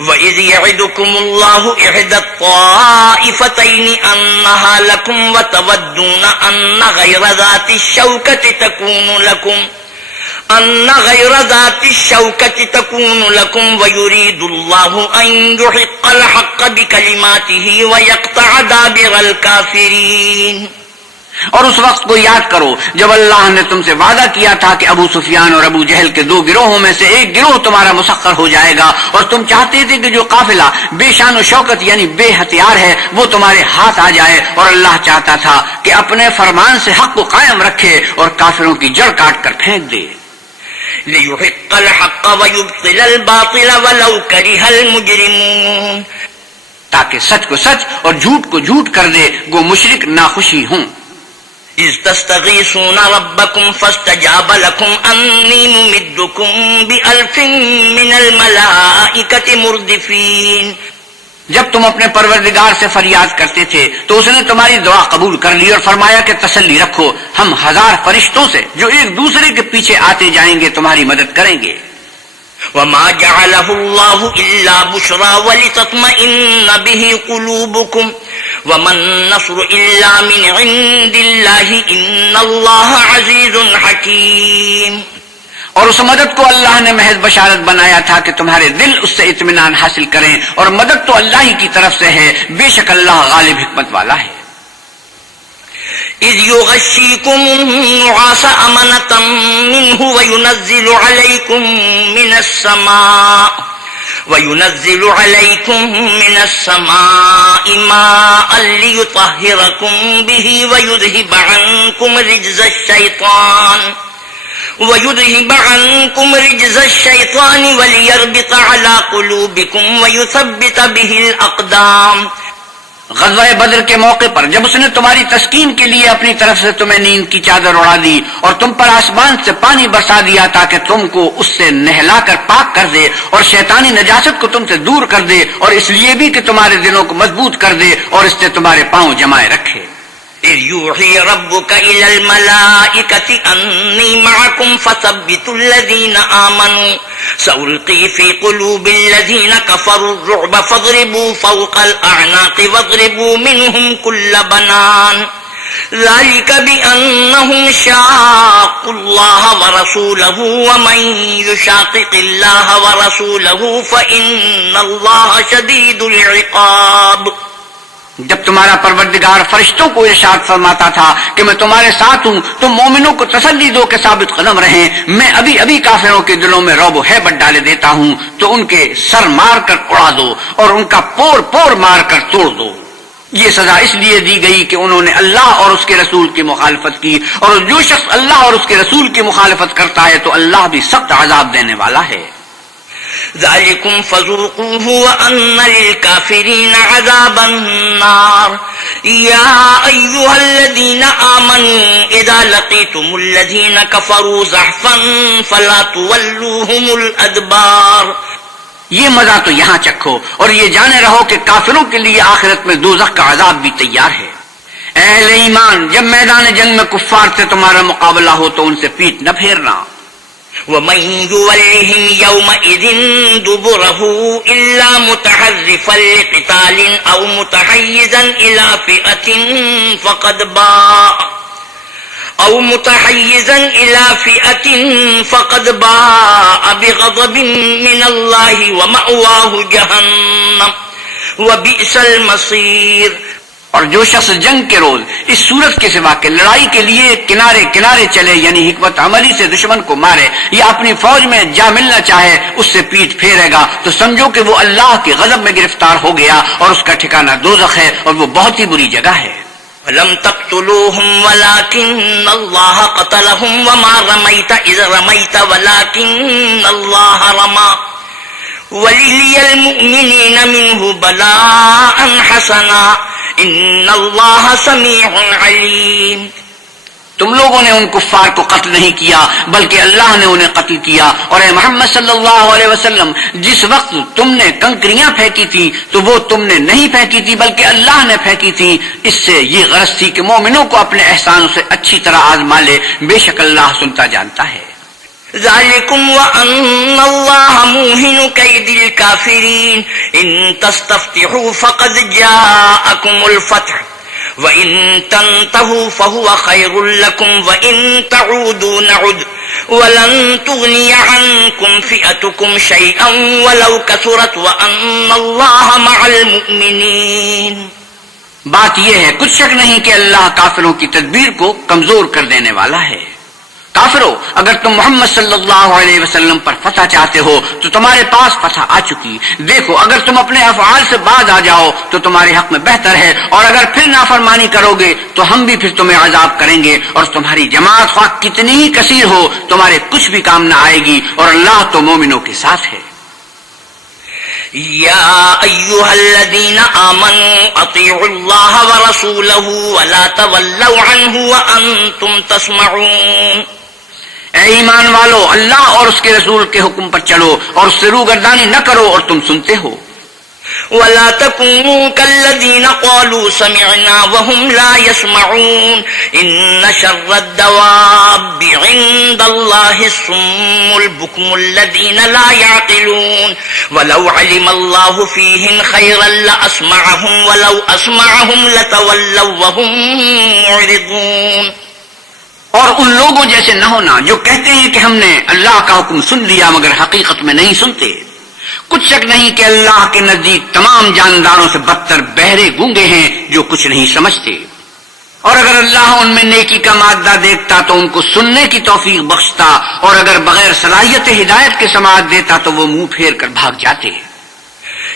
وَإِذْ يَعِدُكُمُ اللَّهُ إِحْدَى الطَّائِفَتَيْنِ أَنَّهَا لَكُمْ وَتَوَدُّونَ أَنَّ غَيْرَ ذَاتِ الشَّوْكَةِ تَكُونُ لَكُمْ وَيُرِيدُ اللَّهُ أَن يُحِقَّ الْحَقَّ بِكَلِمَاتِهِ وَيَقْطَعَ دَابِرَ الْكَافِرِينَ. اور اس وقت کو یاد کرو جب اللہ نے تم سے وعدہ کیا تھا کہ ابو سفیان اور ابو جہل کے دو گروہوں میں سے ایک گروہ تمہارا مسخر ہو جائے گا، اور تم چاہتے تھے کہ جو قافلہ بے شان و شوکت یعنی بے ہتھیار ہے وہ تمہارے ہاتھ آ جائے، اور اللہ چاہتا تھا کہ اپنے فرمان سے حق کو قائم رکھے اور کافروں کی جڑ کاٹ کر پھینک دے. لِيُحِقَّ الْحَقَّ وَيُبْطِلَ الْبَاطِلَ وَلَوْ كَرِهَ الْمُجْرِمُونَ. تاکہ سچ کو سچ اور جھوٹ کو جھوٹ کر دے گو مشرک ناخوشی ہوں. إِذْ تَسْتَغِيثُونَ رَبَّكُمْ فَاسْتَجَابَ لَكُمْ أَنِّي مُمِدُّكُمْ بِأَلْفٍ مِّنَ الْمَلَائِكَةِ مُرْدِفِينَ. جب تم اپنے پروردگار سے فریاد کرتے تھے تو اس نے تمہاری دعا قبول کر لی اور فرمایا کہ تسلی رکھو، ہم 1000 فرشتوں سے جو ایک دوسرے کے پیچھے آتے جائیں گے تمہاری مدد کریں گے. وَمَا جَعَلَهُ اللَّهُ إِلَّا بُشْرَى وَلِتَطْمَئِنَّ بِهِ قُلُوبُكُمْ وَمَا النَّصْرُ إِلَّا مِنْ عِندِ اللَّهِ إِنَّ اللَّهَ عَزِيزٌ حَكِيمٌ. اور اس مدد کو اللہ نے محض بشارت بنایا تھا کہ تمہارے دل اس سے اطمینان حاصل کریں، اور مدد تو اللہ ہی کی طرف سے ہے، بے شک اللہ غالب حکمت والا ہے. إِذْ يُغَشِّيكُمُ النُّعَاسَ أَمَنَةً مِّنْهُ وَيُنَزِّلُ عَلَيْكُم مِّنَ السَّمَاءِ مَاءً لِّيُطَهِّرَكُم بِهِ وَيُذْهِبَ عَنكُمْ رِجْزَ الشَّيْطَانِ وَلِيَرْبِطَ عَلَى قُلُوبِكُمْ وَيُثَبِّتَ بِهِ الْأَقْدَامَ. غزوہ بدر کے موقع پر جب اس نے تمہاری تسکین کے لیے اپنی طرف سے تمہیں نیند کی چادر اڑا دی اور تم پر آسمان سے پانی برسا دیا تاکہ تم کو اس سے نہلا کر پاک کر دے اور شیطانی نجاست کو تم سے دور کر دے، اور اس لیے بھی کہ تمہارے دلوں کو مضبوط کر دے اور اس سے تمہارے پاؤں جمائے رکھے. إذ يوحي ربك إلى الملائكة أني معكم فثبتوا الذين آمنوا سألقي في قلوب الذين كفروا الرعب فاضربوا فوق الأعناق واضربوا منهم كل بنان ذلك بأنهم شاقوا الله ورسوله ومن يشاقق الله ورسوله فإن الله شديد العقاب. جب تمہارا پروردگار فرشتوں کو ارشاد فرماتا تھا کہ میں تمہارے ساتھ ہوں، تم مومنوں کو تسلی دو کہ ثابت قدم رہیں، میں ابھی ابھی کافروں کے دلوں میں رعب و ہیبت ڈالے دیتا ہوں، تو ان کے سر مار کر اڑا دو اور ان کا پور پور مار کر توڑ دو. یہ سزا اس لیے دی گئی کہ انہوں نے اللہ اور اس کے رسول کی مخالفت کی، اور جو شخص اللہ اور اس کے رسول کی مخالفت کرتا ہے تو اللہ بھی سخت عذاب دینے والا ہے. ذلكم فذوقوه وأن للكافرين عذاب النار. يا أيها الذين آمنوا إذا لقيتم الذين كفروا زحفا فلا تولوهم الأدبار. یہ مزہ تو یہاں چکھو اور یہ جانے رہو کہ کافروں کے لیے آخرت میں دوزخ کا عذاب بھی تیار ہے. اہل ایمان، جب میدان جنگ میں کفار سے تمہارا مقابلہ ہو تو ان سے پیٹھ نہ پھیرنا. ومن يولهم يومئذ دبره إلا متحرفا لقتال أو متحيزا إلى فئة فقد باء بغضب من الله ومأواه جهنم وبئس المصير. اور جو شخص جنگ کے روز اس صورت کے سوا کہ لڑائی کے لیے کنارے کنارے چلے، یعنی حکمت عملی سے دشمن کو مارے یا اپنی فوج میں جا ملنا چاہے، اس سے پیٹھ پھیرے گا تو سمجھو کہ وہ اللہ کے غضب میں گرفتار ہو گیا اور اس کا ٹھکانہ دوزخ ہے اور وہ بہت ہی بری جگہ ہے. فلم تقتلوهم ولكن الله قتلهم وما رميت إذ رميت ولكن الله رمى وليلي المؤمنين منه بلاء حسنا ان اللہ سمیع علیم. تم لوگوں نے ان کفار کو قتل نہیں کیا بلکہ اللہ نے انہیں قتل کیا. اور اے محمد صلی اللہ علیہ وسلم، جس وقت تم نے کنکریاں پھینکی تھی تو وہ تم نے نہیں پھینکی تھی بلکہ اللہ نے پھینکی تھی. اس سے یہ غرض تھی کہ مومنوں کو اپنے احسانوں سے اچھی طرح آزما لے، بے شک اللہ سنتا جانتا ہے. ذلكم وأن الله موهن كيد الكافرين إن تستفتحوا فقد جاءكم الفتح وإن تنتهوا فهو خير لكم وإن تعودوا نعد ولن تغني عنكم فئتكم شيئا ولو كثرت وأن الله مع المؤمنين. بات یہ ہے، کچھ شک نہیں کہ اللہ کافروں کی تدبیر کو کمزور کر دینے والا ہے. کافرو، اگر تم محمد صلی اللہ علیہ وسلم پر فتح چاہتے ہو تو تمہارے پاس فتح آ چکی. دیکھو، اگر تم اپنے افعال سے باز آ جاؤ تو تمہارے حق میں بہتر ہے، اور اگر پھر نافرمانی کرو گے تو ہم بھی پھر تمہیں عذاب کریں گے، اور تمہاری جماعت خواہ کتنی ہی کثیر ہو تمہارے کچھ بھی کام نہ آئے گی، اور اللہ تو مومنوں کے ساتھ ہے. يا أيها الذين آمنوا أطيعوا الله ورسوله ولا تولوا عنه وأنتم تسمعون. اے ایمان والو، اللہ اور اس کے رسول کے حکم پر چلو اور اس سے روگردانی نہ کرو اور تم سنتے ہو. ولا تكونوا كالذين قالوا سمعنا وهم لا يسمعون إن شر الدواب عند الله الصم البكم الذين لا يعقلون ولو علم الله فيهم خيرا لأسمعهم ولو أسمعهم لتولوا وهم معرضون. اور ان لوگوں جیسے نہ ہونا جو کہتے ہیں کہ ہم نے اللہ کا حکم سن لیا مگر حقیقت میں نہیں سنتے. کچھ شک نہیں کہ اللہ کے نزدیک تمام جانداروں سے بدتر بہرے گونگے ہیں جو کچھ نہیں سمجھتے. اور اگر اللہ ان میں نیکی کا مادہ دیکھتا تو ان کو سننے کی توفیق بخشتا، اور اگر بغیر صلاحیت ہدایت کے سماعت دیتا تو وہ منہ پھیر کر بھاگ جاتے.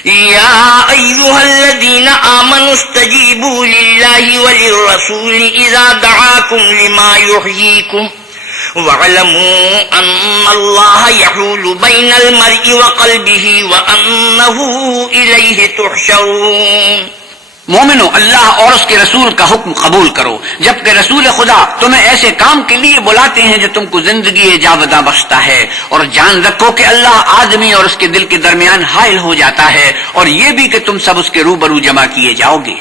يا أيها الذين آمنوا استجيبوا لله وللرسول إذا دعاكم لما يحييكم واعلموا أن الله يحول بين المرء وقلبه وأنه إليه تحشرون. مومنو، اللہ اور اس کے رسول کا حکم قبول کرو جبکہ رسول خدا تمہیں ایسے کام کے لیے بلاتے ہیں جو تم کو زندگی جاوداں بخشتا ہے، اور جان رکھو کہ اللہ آدمی اور اس کے دل کے درمیان حائل ہو جاتا ہے، اور یہ بھی کہ تم سب اس کے روبرو جمع کیے جاؤ گے.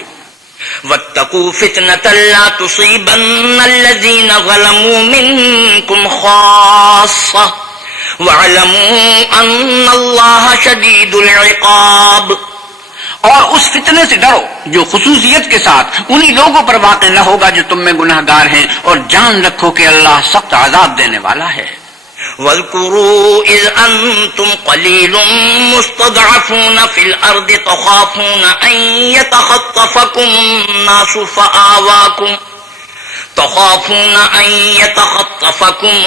واتقوا فتنة لا تصيبن الذين ظلموا منكم خاصة واعلموا ان اللہ شدید العقاب. اور اس فتنے سے ڈرو جو خصوصیت کے ساتھ انہی لوگوں پر واقع نہ ہوگا جو تم میں گناہ گار ہیں، اور جان رکھو کہ اللہ سخت عذاب دینے والا ہے. واذكروا إذ أنتم قليل مستضعفون في الأرض تخافون أن يتخطفكم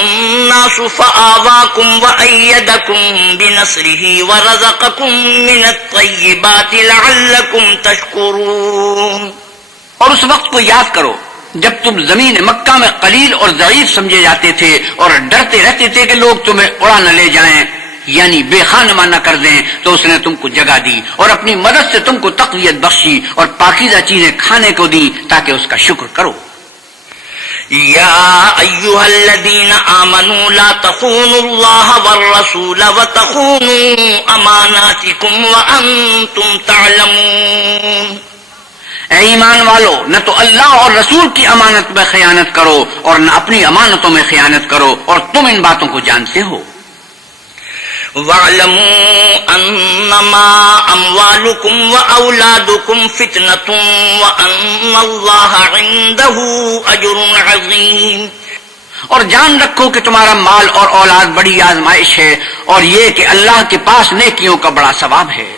الناس فآواكم وأيدكم بنصره ورزقكم من الطيبات لعلكم تشكرون. اور اس وقت کو یاد کرو جب تم زمین مکہ میں قلیل اور ضعیف سمجھے جاتے تھے اور ڈرتے رہتے تھے کہ لوگ تمہیں اڑا نہ لے جائیں، یعنی بے خانمہ نہ کر دیں، تو اس نے تم کو جگہ دی اور اپنی مدد سے تم کو تقویت بخشی اور پاکیزہ چیزیں کھانے کو دی تاکہ اس کا شکر کرو. یا ایھا الذین آمنوا لا تخونوا اللہ والرسول وتخونوا اماناتکم وانتم تعلمون. اے ایمان والو، نہ تو اللہ اور رسول کی امانت میں خیانت کرو اور نہ اپنی امانتوں میں خیانت کرو، اور تم ان باتوں کو جانتے ہو. وَاعْلَمُوا أَنَّمَا أَمْوَالُكُمْ وَأَوْلَادُكُمْ فِتْنَةٌ وَأَنَّ اللَّهَ عِندَهُ أَجْرٌ عَظِيمٌ. اور جان رکھو کہ تمہارا مال اور اولاد بڑی آزمائش ہے، اور یہ کہ اللہ کے پاس نیکیوں کا بڑا ثواب ہے.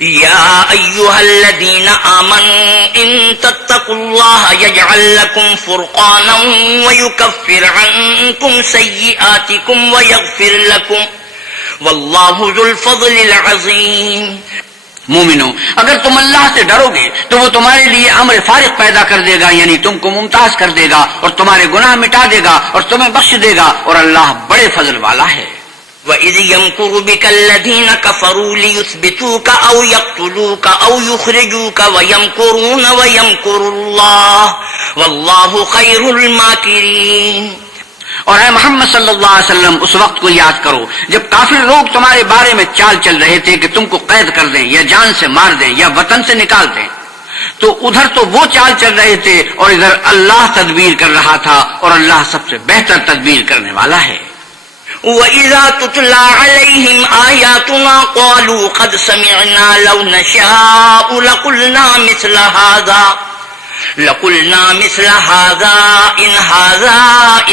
یا ایھا الذین آمنوا ان تتقوا اللہ یجعل لکم فرقانا ویکفر عنکم سیئاتکم ویغفر لکم واللہ ذو الفضل العظیم. مومنو، اگر تم اللہ سے ڈرو گے تو وہ تمہارے لیے امر فارق پیدا کر دے گا، یعنی تم کو ممتاز کر دے گا اور تمہارے گناہ مٹا دے گا اور تمہیں بخش دے گا، اور اللہ بڑے فضل والا ہے. وَإِذْ يَمْكُرُ بِكَ الَّذِينَ كَفَرُوا لِيُثْبِتُوكَ أَوْ يَقْتُلُوكَ أَوْ يُخْرِجُوكَ وَيَمْكُرُونَ وَيَمْكُرُ اللَّهُ وَاللَّهُ خَيْرُ الْمَاكِرِينَ. اور اے محمد صلی اللہ علیہ وسلم، اس وقت کو یاد کرو جب کافر لوگ تمہارے بارے میں چال چل رہے تھے کہ تم کو قید کر دیں یا جان سے مار دیں یا وطن سے نکال دیں، تو ادھر تو وہ چال چل رہے تھے اور ادھر اللہ تدبیر کر رہا تھا، اور اللہ سب سے بہتر تدبیر کرنے والا ہے. وَإِذَا تُتْلَى عَلَيْهِمْ آيَاتُنَا قَالُوا قَدْ سَمِعْنَا لَوْ نَشَاءُ لَقُلْنَا مِثْلَ هَذَا إِنْ هَذَا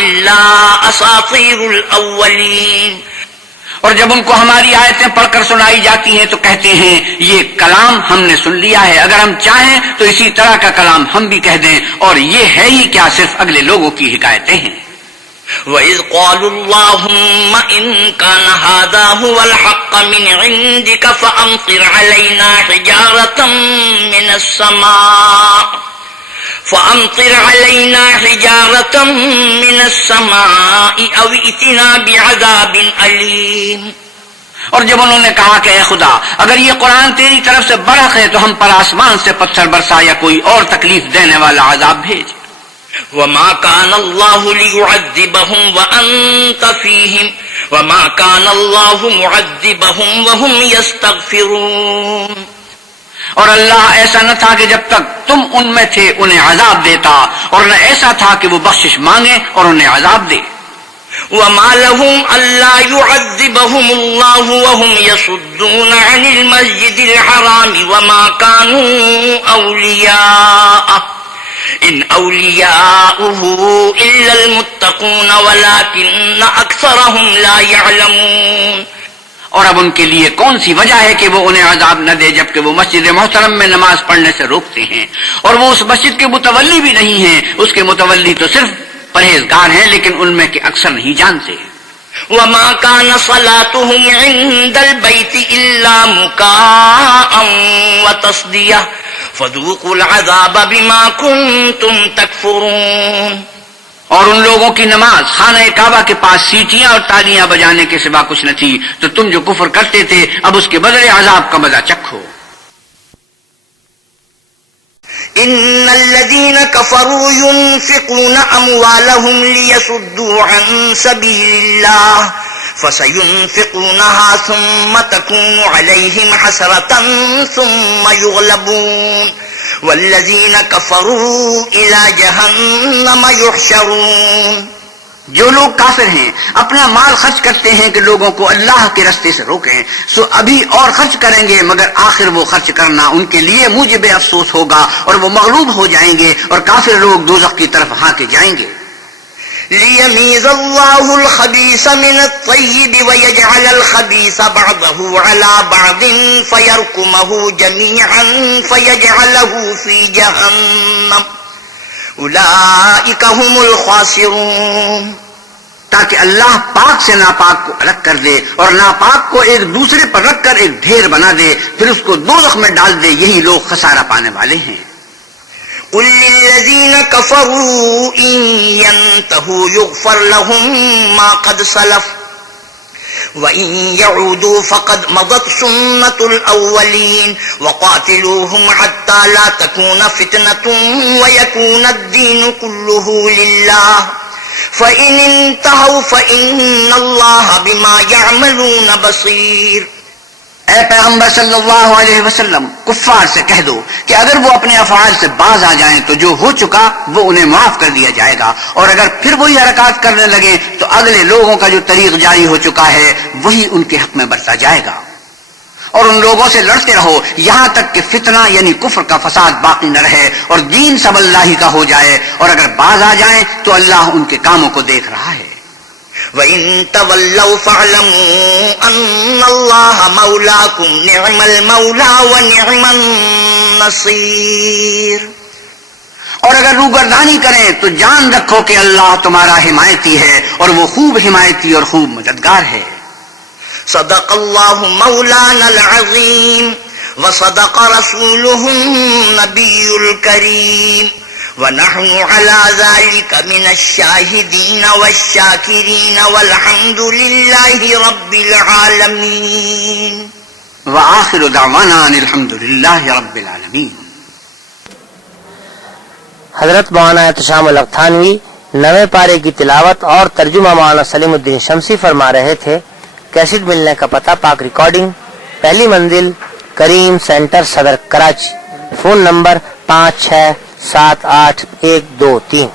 إِلَّا أَسَاطِيرُ الْأَوَّلِينَ. اور جب ان کو ہماری آیتیں پڑھ کر سنائی جاتی ہیں تو کہتے ہیں یہ کلام ہم نے سن لیا ہے، اگر ہم چاہیں تو اسی طرح کا کلام ہم بھی کہہ دیں، اور یہ ہے ہی کیا صرف اگلے لوگوں کی حکایتیں ہیں. وَإِذْ قَالُوا اللَّهُمَّ إِن كَانَ هَذَا هُوَ الْحَقَّ مِنْ عِندِكَ فَأَمْطِرْ عَلَيْنَا حِجَارَةً مِّنَ السَّمَاءِ أَوْ ائْتِنَا بِعَذَابٍ أَلِيمٍ. اور جب انہوں نے کہا کہ اے خدا، اگر یہ قرآن تیری طرف سے برحق ہے تو ہم پر آسمان سے پتھر برسا یا کوئی اور تکلیف دینے والا عذاب بھیج. وَمَا كَانَ اللَّهُ لِيُعَذِّبَهُمْ وَأَنْتَ فِيهِمْ وَمَا كَانَ اللَّهُ مُعَذِّبَهُمْ وَهُمْ يَسْتَغْفِرُونَ. اور اللہ ایسا نہ تھا کہ جب تک تم ان میں تھے انہیں عذاب دیتا، اور نہ ایسا تھا کہ وہ بخشش مانگے اور انہیں عذاب دے. وَمَا لَهُمْ أَلَّا يُعَذِّبَهُمُ اللَّهُ وَهُمْ يَصُدُّونَ عَنِ الْمَسْجِدِ الْحَرَامِ وَمَا كَانُوا أَوْلِيَاءَهُ إِنْ أَوْلِيَاؤُهُ إِلَّا الْمُتَّقُونَ وَلَكِنَّ أَكْثَرَهُمْ لَا يَعْلَمُونَ. اور اب ان کے لیے کون سی وجہ ہے کہ وہ انہیں عذاب نہ دے جبکہ وہ مسجد محترم میں نماز پڑھنے سے روکتے ہیں، اور وہ اس مسجد کے متولی بھی نہیں ہیں، اس کے متولی تو صرف پرہیزگار ہیں لیکن ان میں کے اکثر نہیں جانتے. وَمَا كَانَ صَلَاتُهُمْ عِندَ الْبَيْتِ إِلَّا مُكَاءً وَتَصْدِيَةً فَذُوقُوا الْعَذَابَ بِمَا كُنتُمْ تَكْفُرُونَ. اور ان لوگوں کی نماز خانہ کعبہ کے پاس سیٹیاں اور تالیاں بجانے کے سوا کچھ نہ تھی، تو تم جو کفر کرتے تھے اب اس کے بدلے عذاب کا مزہ چکھو. ان الذين كفروا ينفقون اموالهم ليصدوا عن سبيل الله فسينفقونها ثم تكون عليهم حسرة ثم يغلبون والذین کفروا الی جہنم یحشرون. جو لوگ کافر ہیں اپنا مال خرچ کرتے ہیں کہ لوگوں کو اللہ کے رستے سے روکیں، سو ابھی اور خرچ کریں گے، مگر آخر وہ خرچ کرنا ان کے لیے موجب افسوس ہوگا اور وہ مغلوب ہو جائیں گے اور کافر لوگ دوزخ کی طرف ہانکے جائیں گے. لیمیز اللہ الخبیث من الطیب ویجعل الخبیث بعضه على بعض فیرکمه جمیعا فیجعله فی جہنم اولئک هم الخاسرون. تاکہ اللہ پاک سے ناپاک کو الگ کر دے اور ناپاک کو ایک دوسرے پر رکھ کر ایک ڈھیر بنا دے، پھر اس کو دوزخ میں ڈال دے. یہی لوگ خسارہ پانے والے ہیں. قل للذین کفروا ان ینتہوا یغفر لهم ما قد سلف وَإِن يَعُودُوا فَقَدْ مَضَتْ سُنَّةُ الْأَوَّلِينَ وَقَاتِلُوهُمْ حَتَّى لَا تَكُونَ فِتْنَةٌ وَيَكُونَ الدِّينُ كُلُّهُ لِلَّهِ فَإِنِ انْتَهَوْا فَإِنَّ اللَّهَ بِمَا يَعْمَلُونَ بَصِيرٌ. اے پیغمبر صلی اللہ علیہ وسلم، کفار سے کہہ دو کہ اگر وہ اپنے افعال سے باز آ جائیں تو جو ہو چکا وہ انہیں معاف کر دیا جائے گا، اور اگر پھر وہی حرکات کرنے لگے تو اگلے لوگوں کا جو طریق جاری ہو چکا ہے وہی ان کے حق میں برتا جائے گا. اور ان لوگوں سے لڑتے رہو یہاں تک کہ فتنہ یعنی کفر کا فساد باقی نہ رہے اور دین سب اللہ ہی کا ہو جائے، اور اگر باز آ جائیں تو اللہ ان کے کاموں کو دیکھ رہا ہے. وَإِن تَوَلَّوْا فَاعْلَمُوا أَنَّ اللَّهَ مَوْلَاكُمْ نِعْمَ الْمَوْلَى وَنِعْمَ النَّصِيرُ. اور اگر روگردانی کریں تو جان رکھو کہ اللہ تمہارا حمایتی ہے اور وہ خوب حمایتی اور خوب مددگار ہے. صدق اللہ مولانا العظیم وصدق رسوله النبی الکریم ونحن على ذلك من الشاهدين والشاكرين والحمد لله رب العالمين. وآخر دعوانا ان الحمد لله رب العالمين. حضرت مولانا احتشام القتھانوی نویں پارے کی تلاوت اور ترجمہ مولانا سلیم الدین شمسی فرما رہے تھے. کیسٹ ملنے کا پتہ پاک ریکارڈنگ، پہلی منزل، کریم سینٹر، صدر، کراچی. Phone number 567812 3.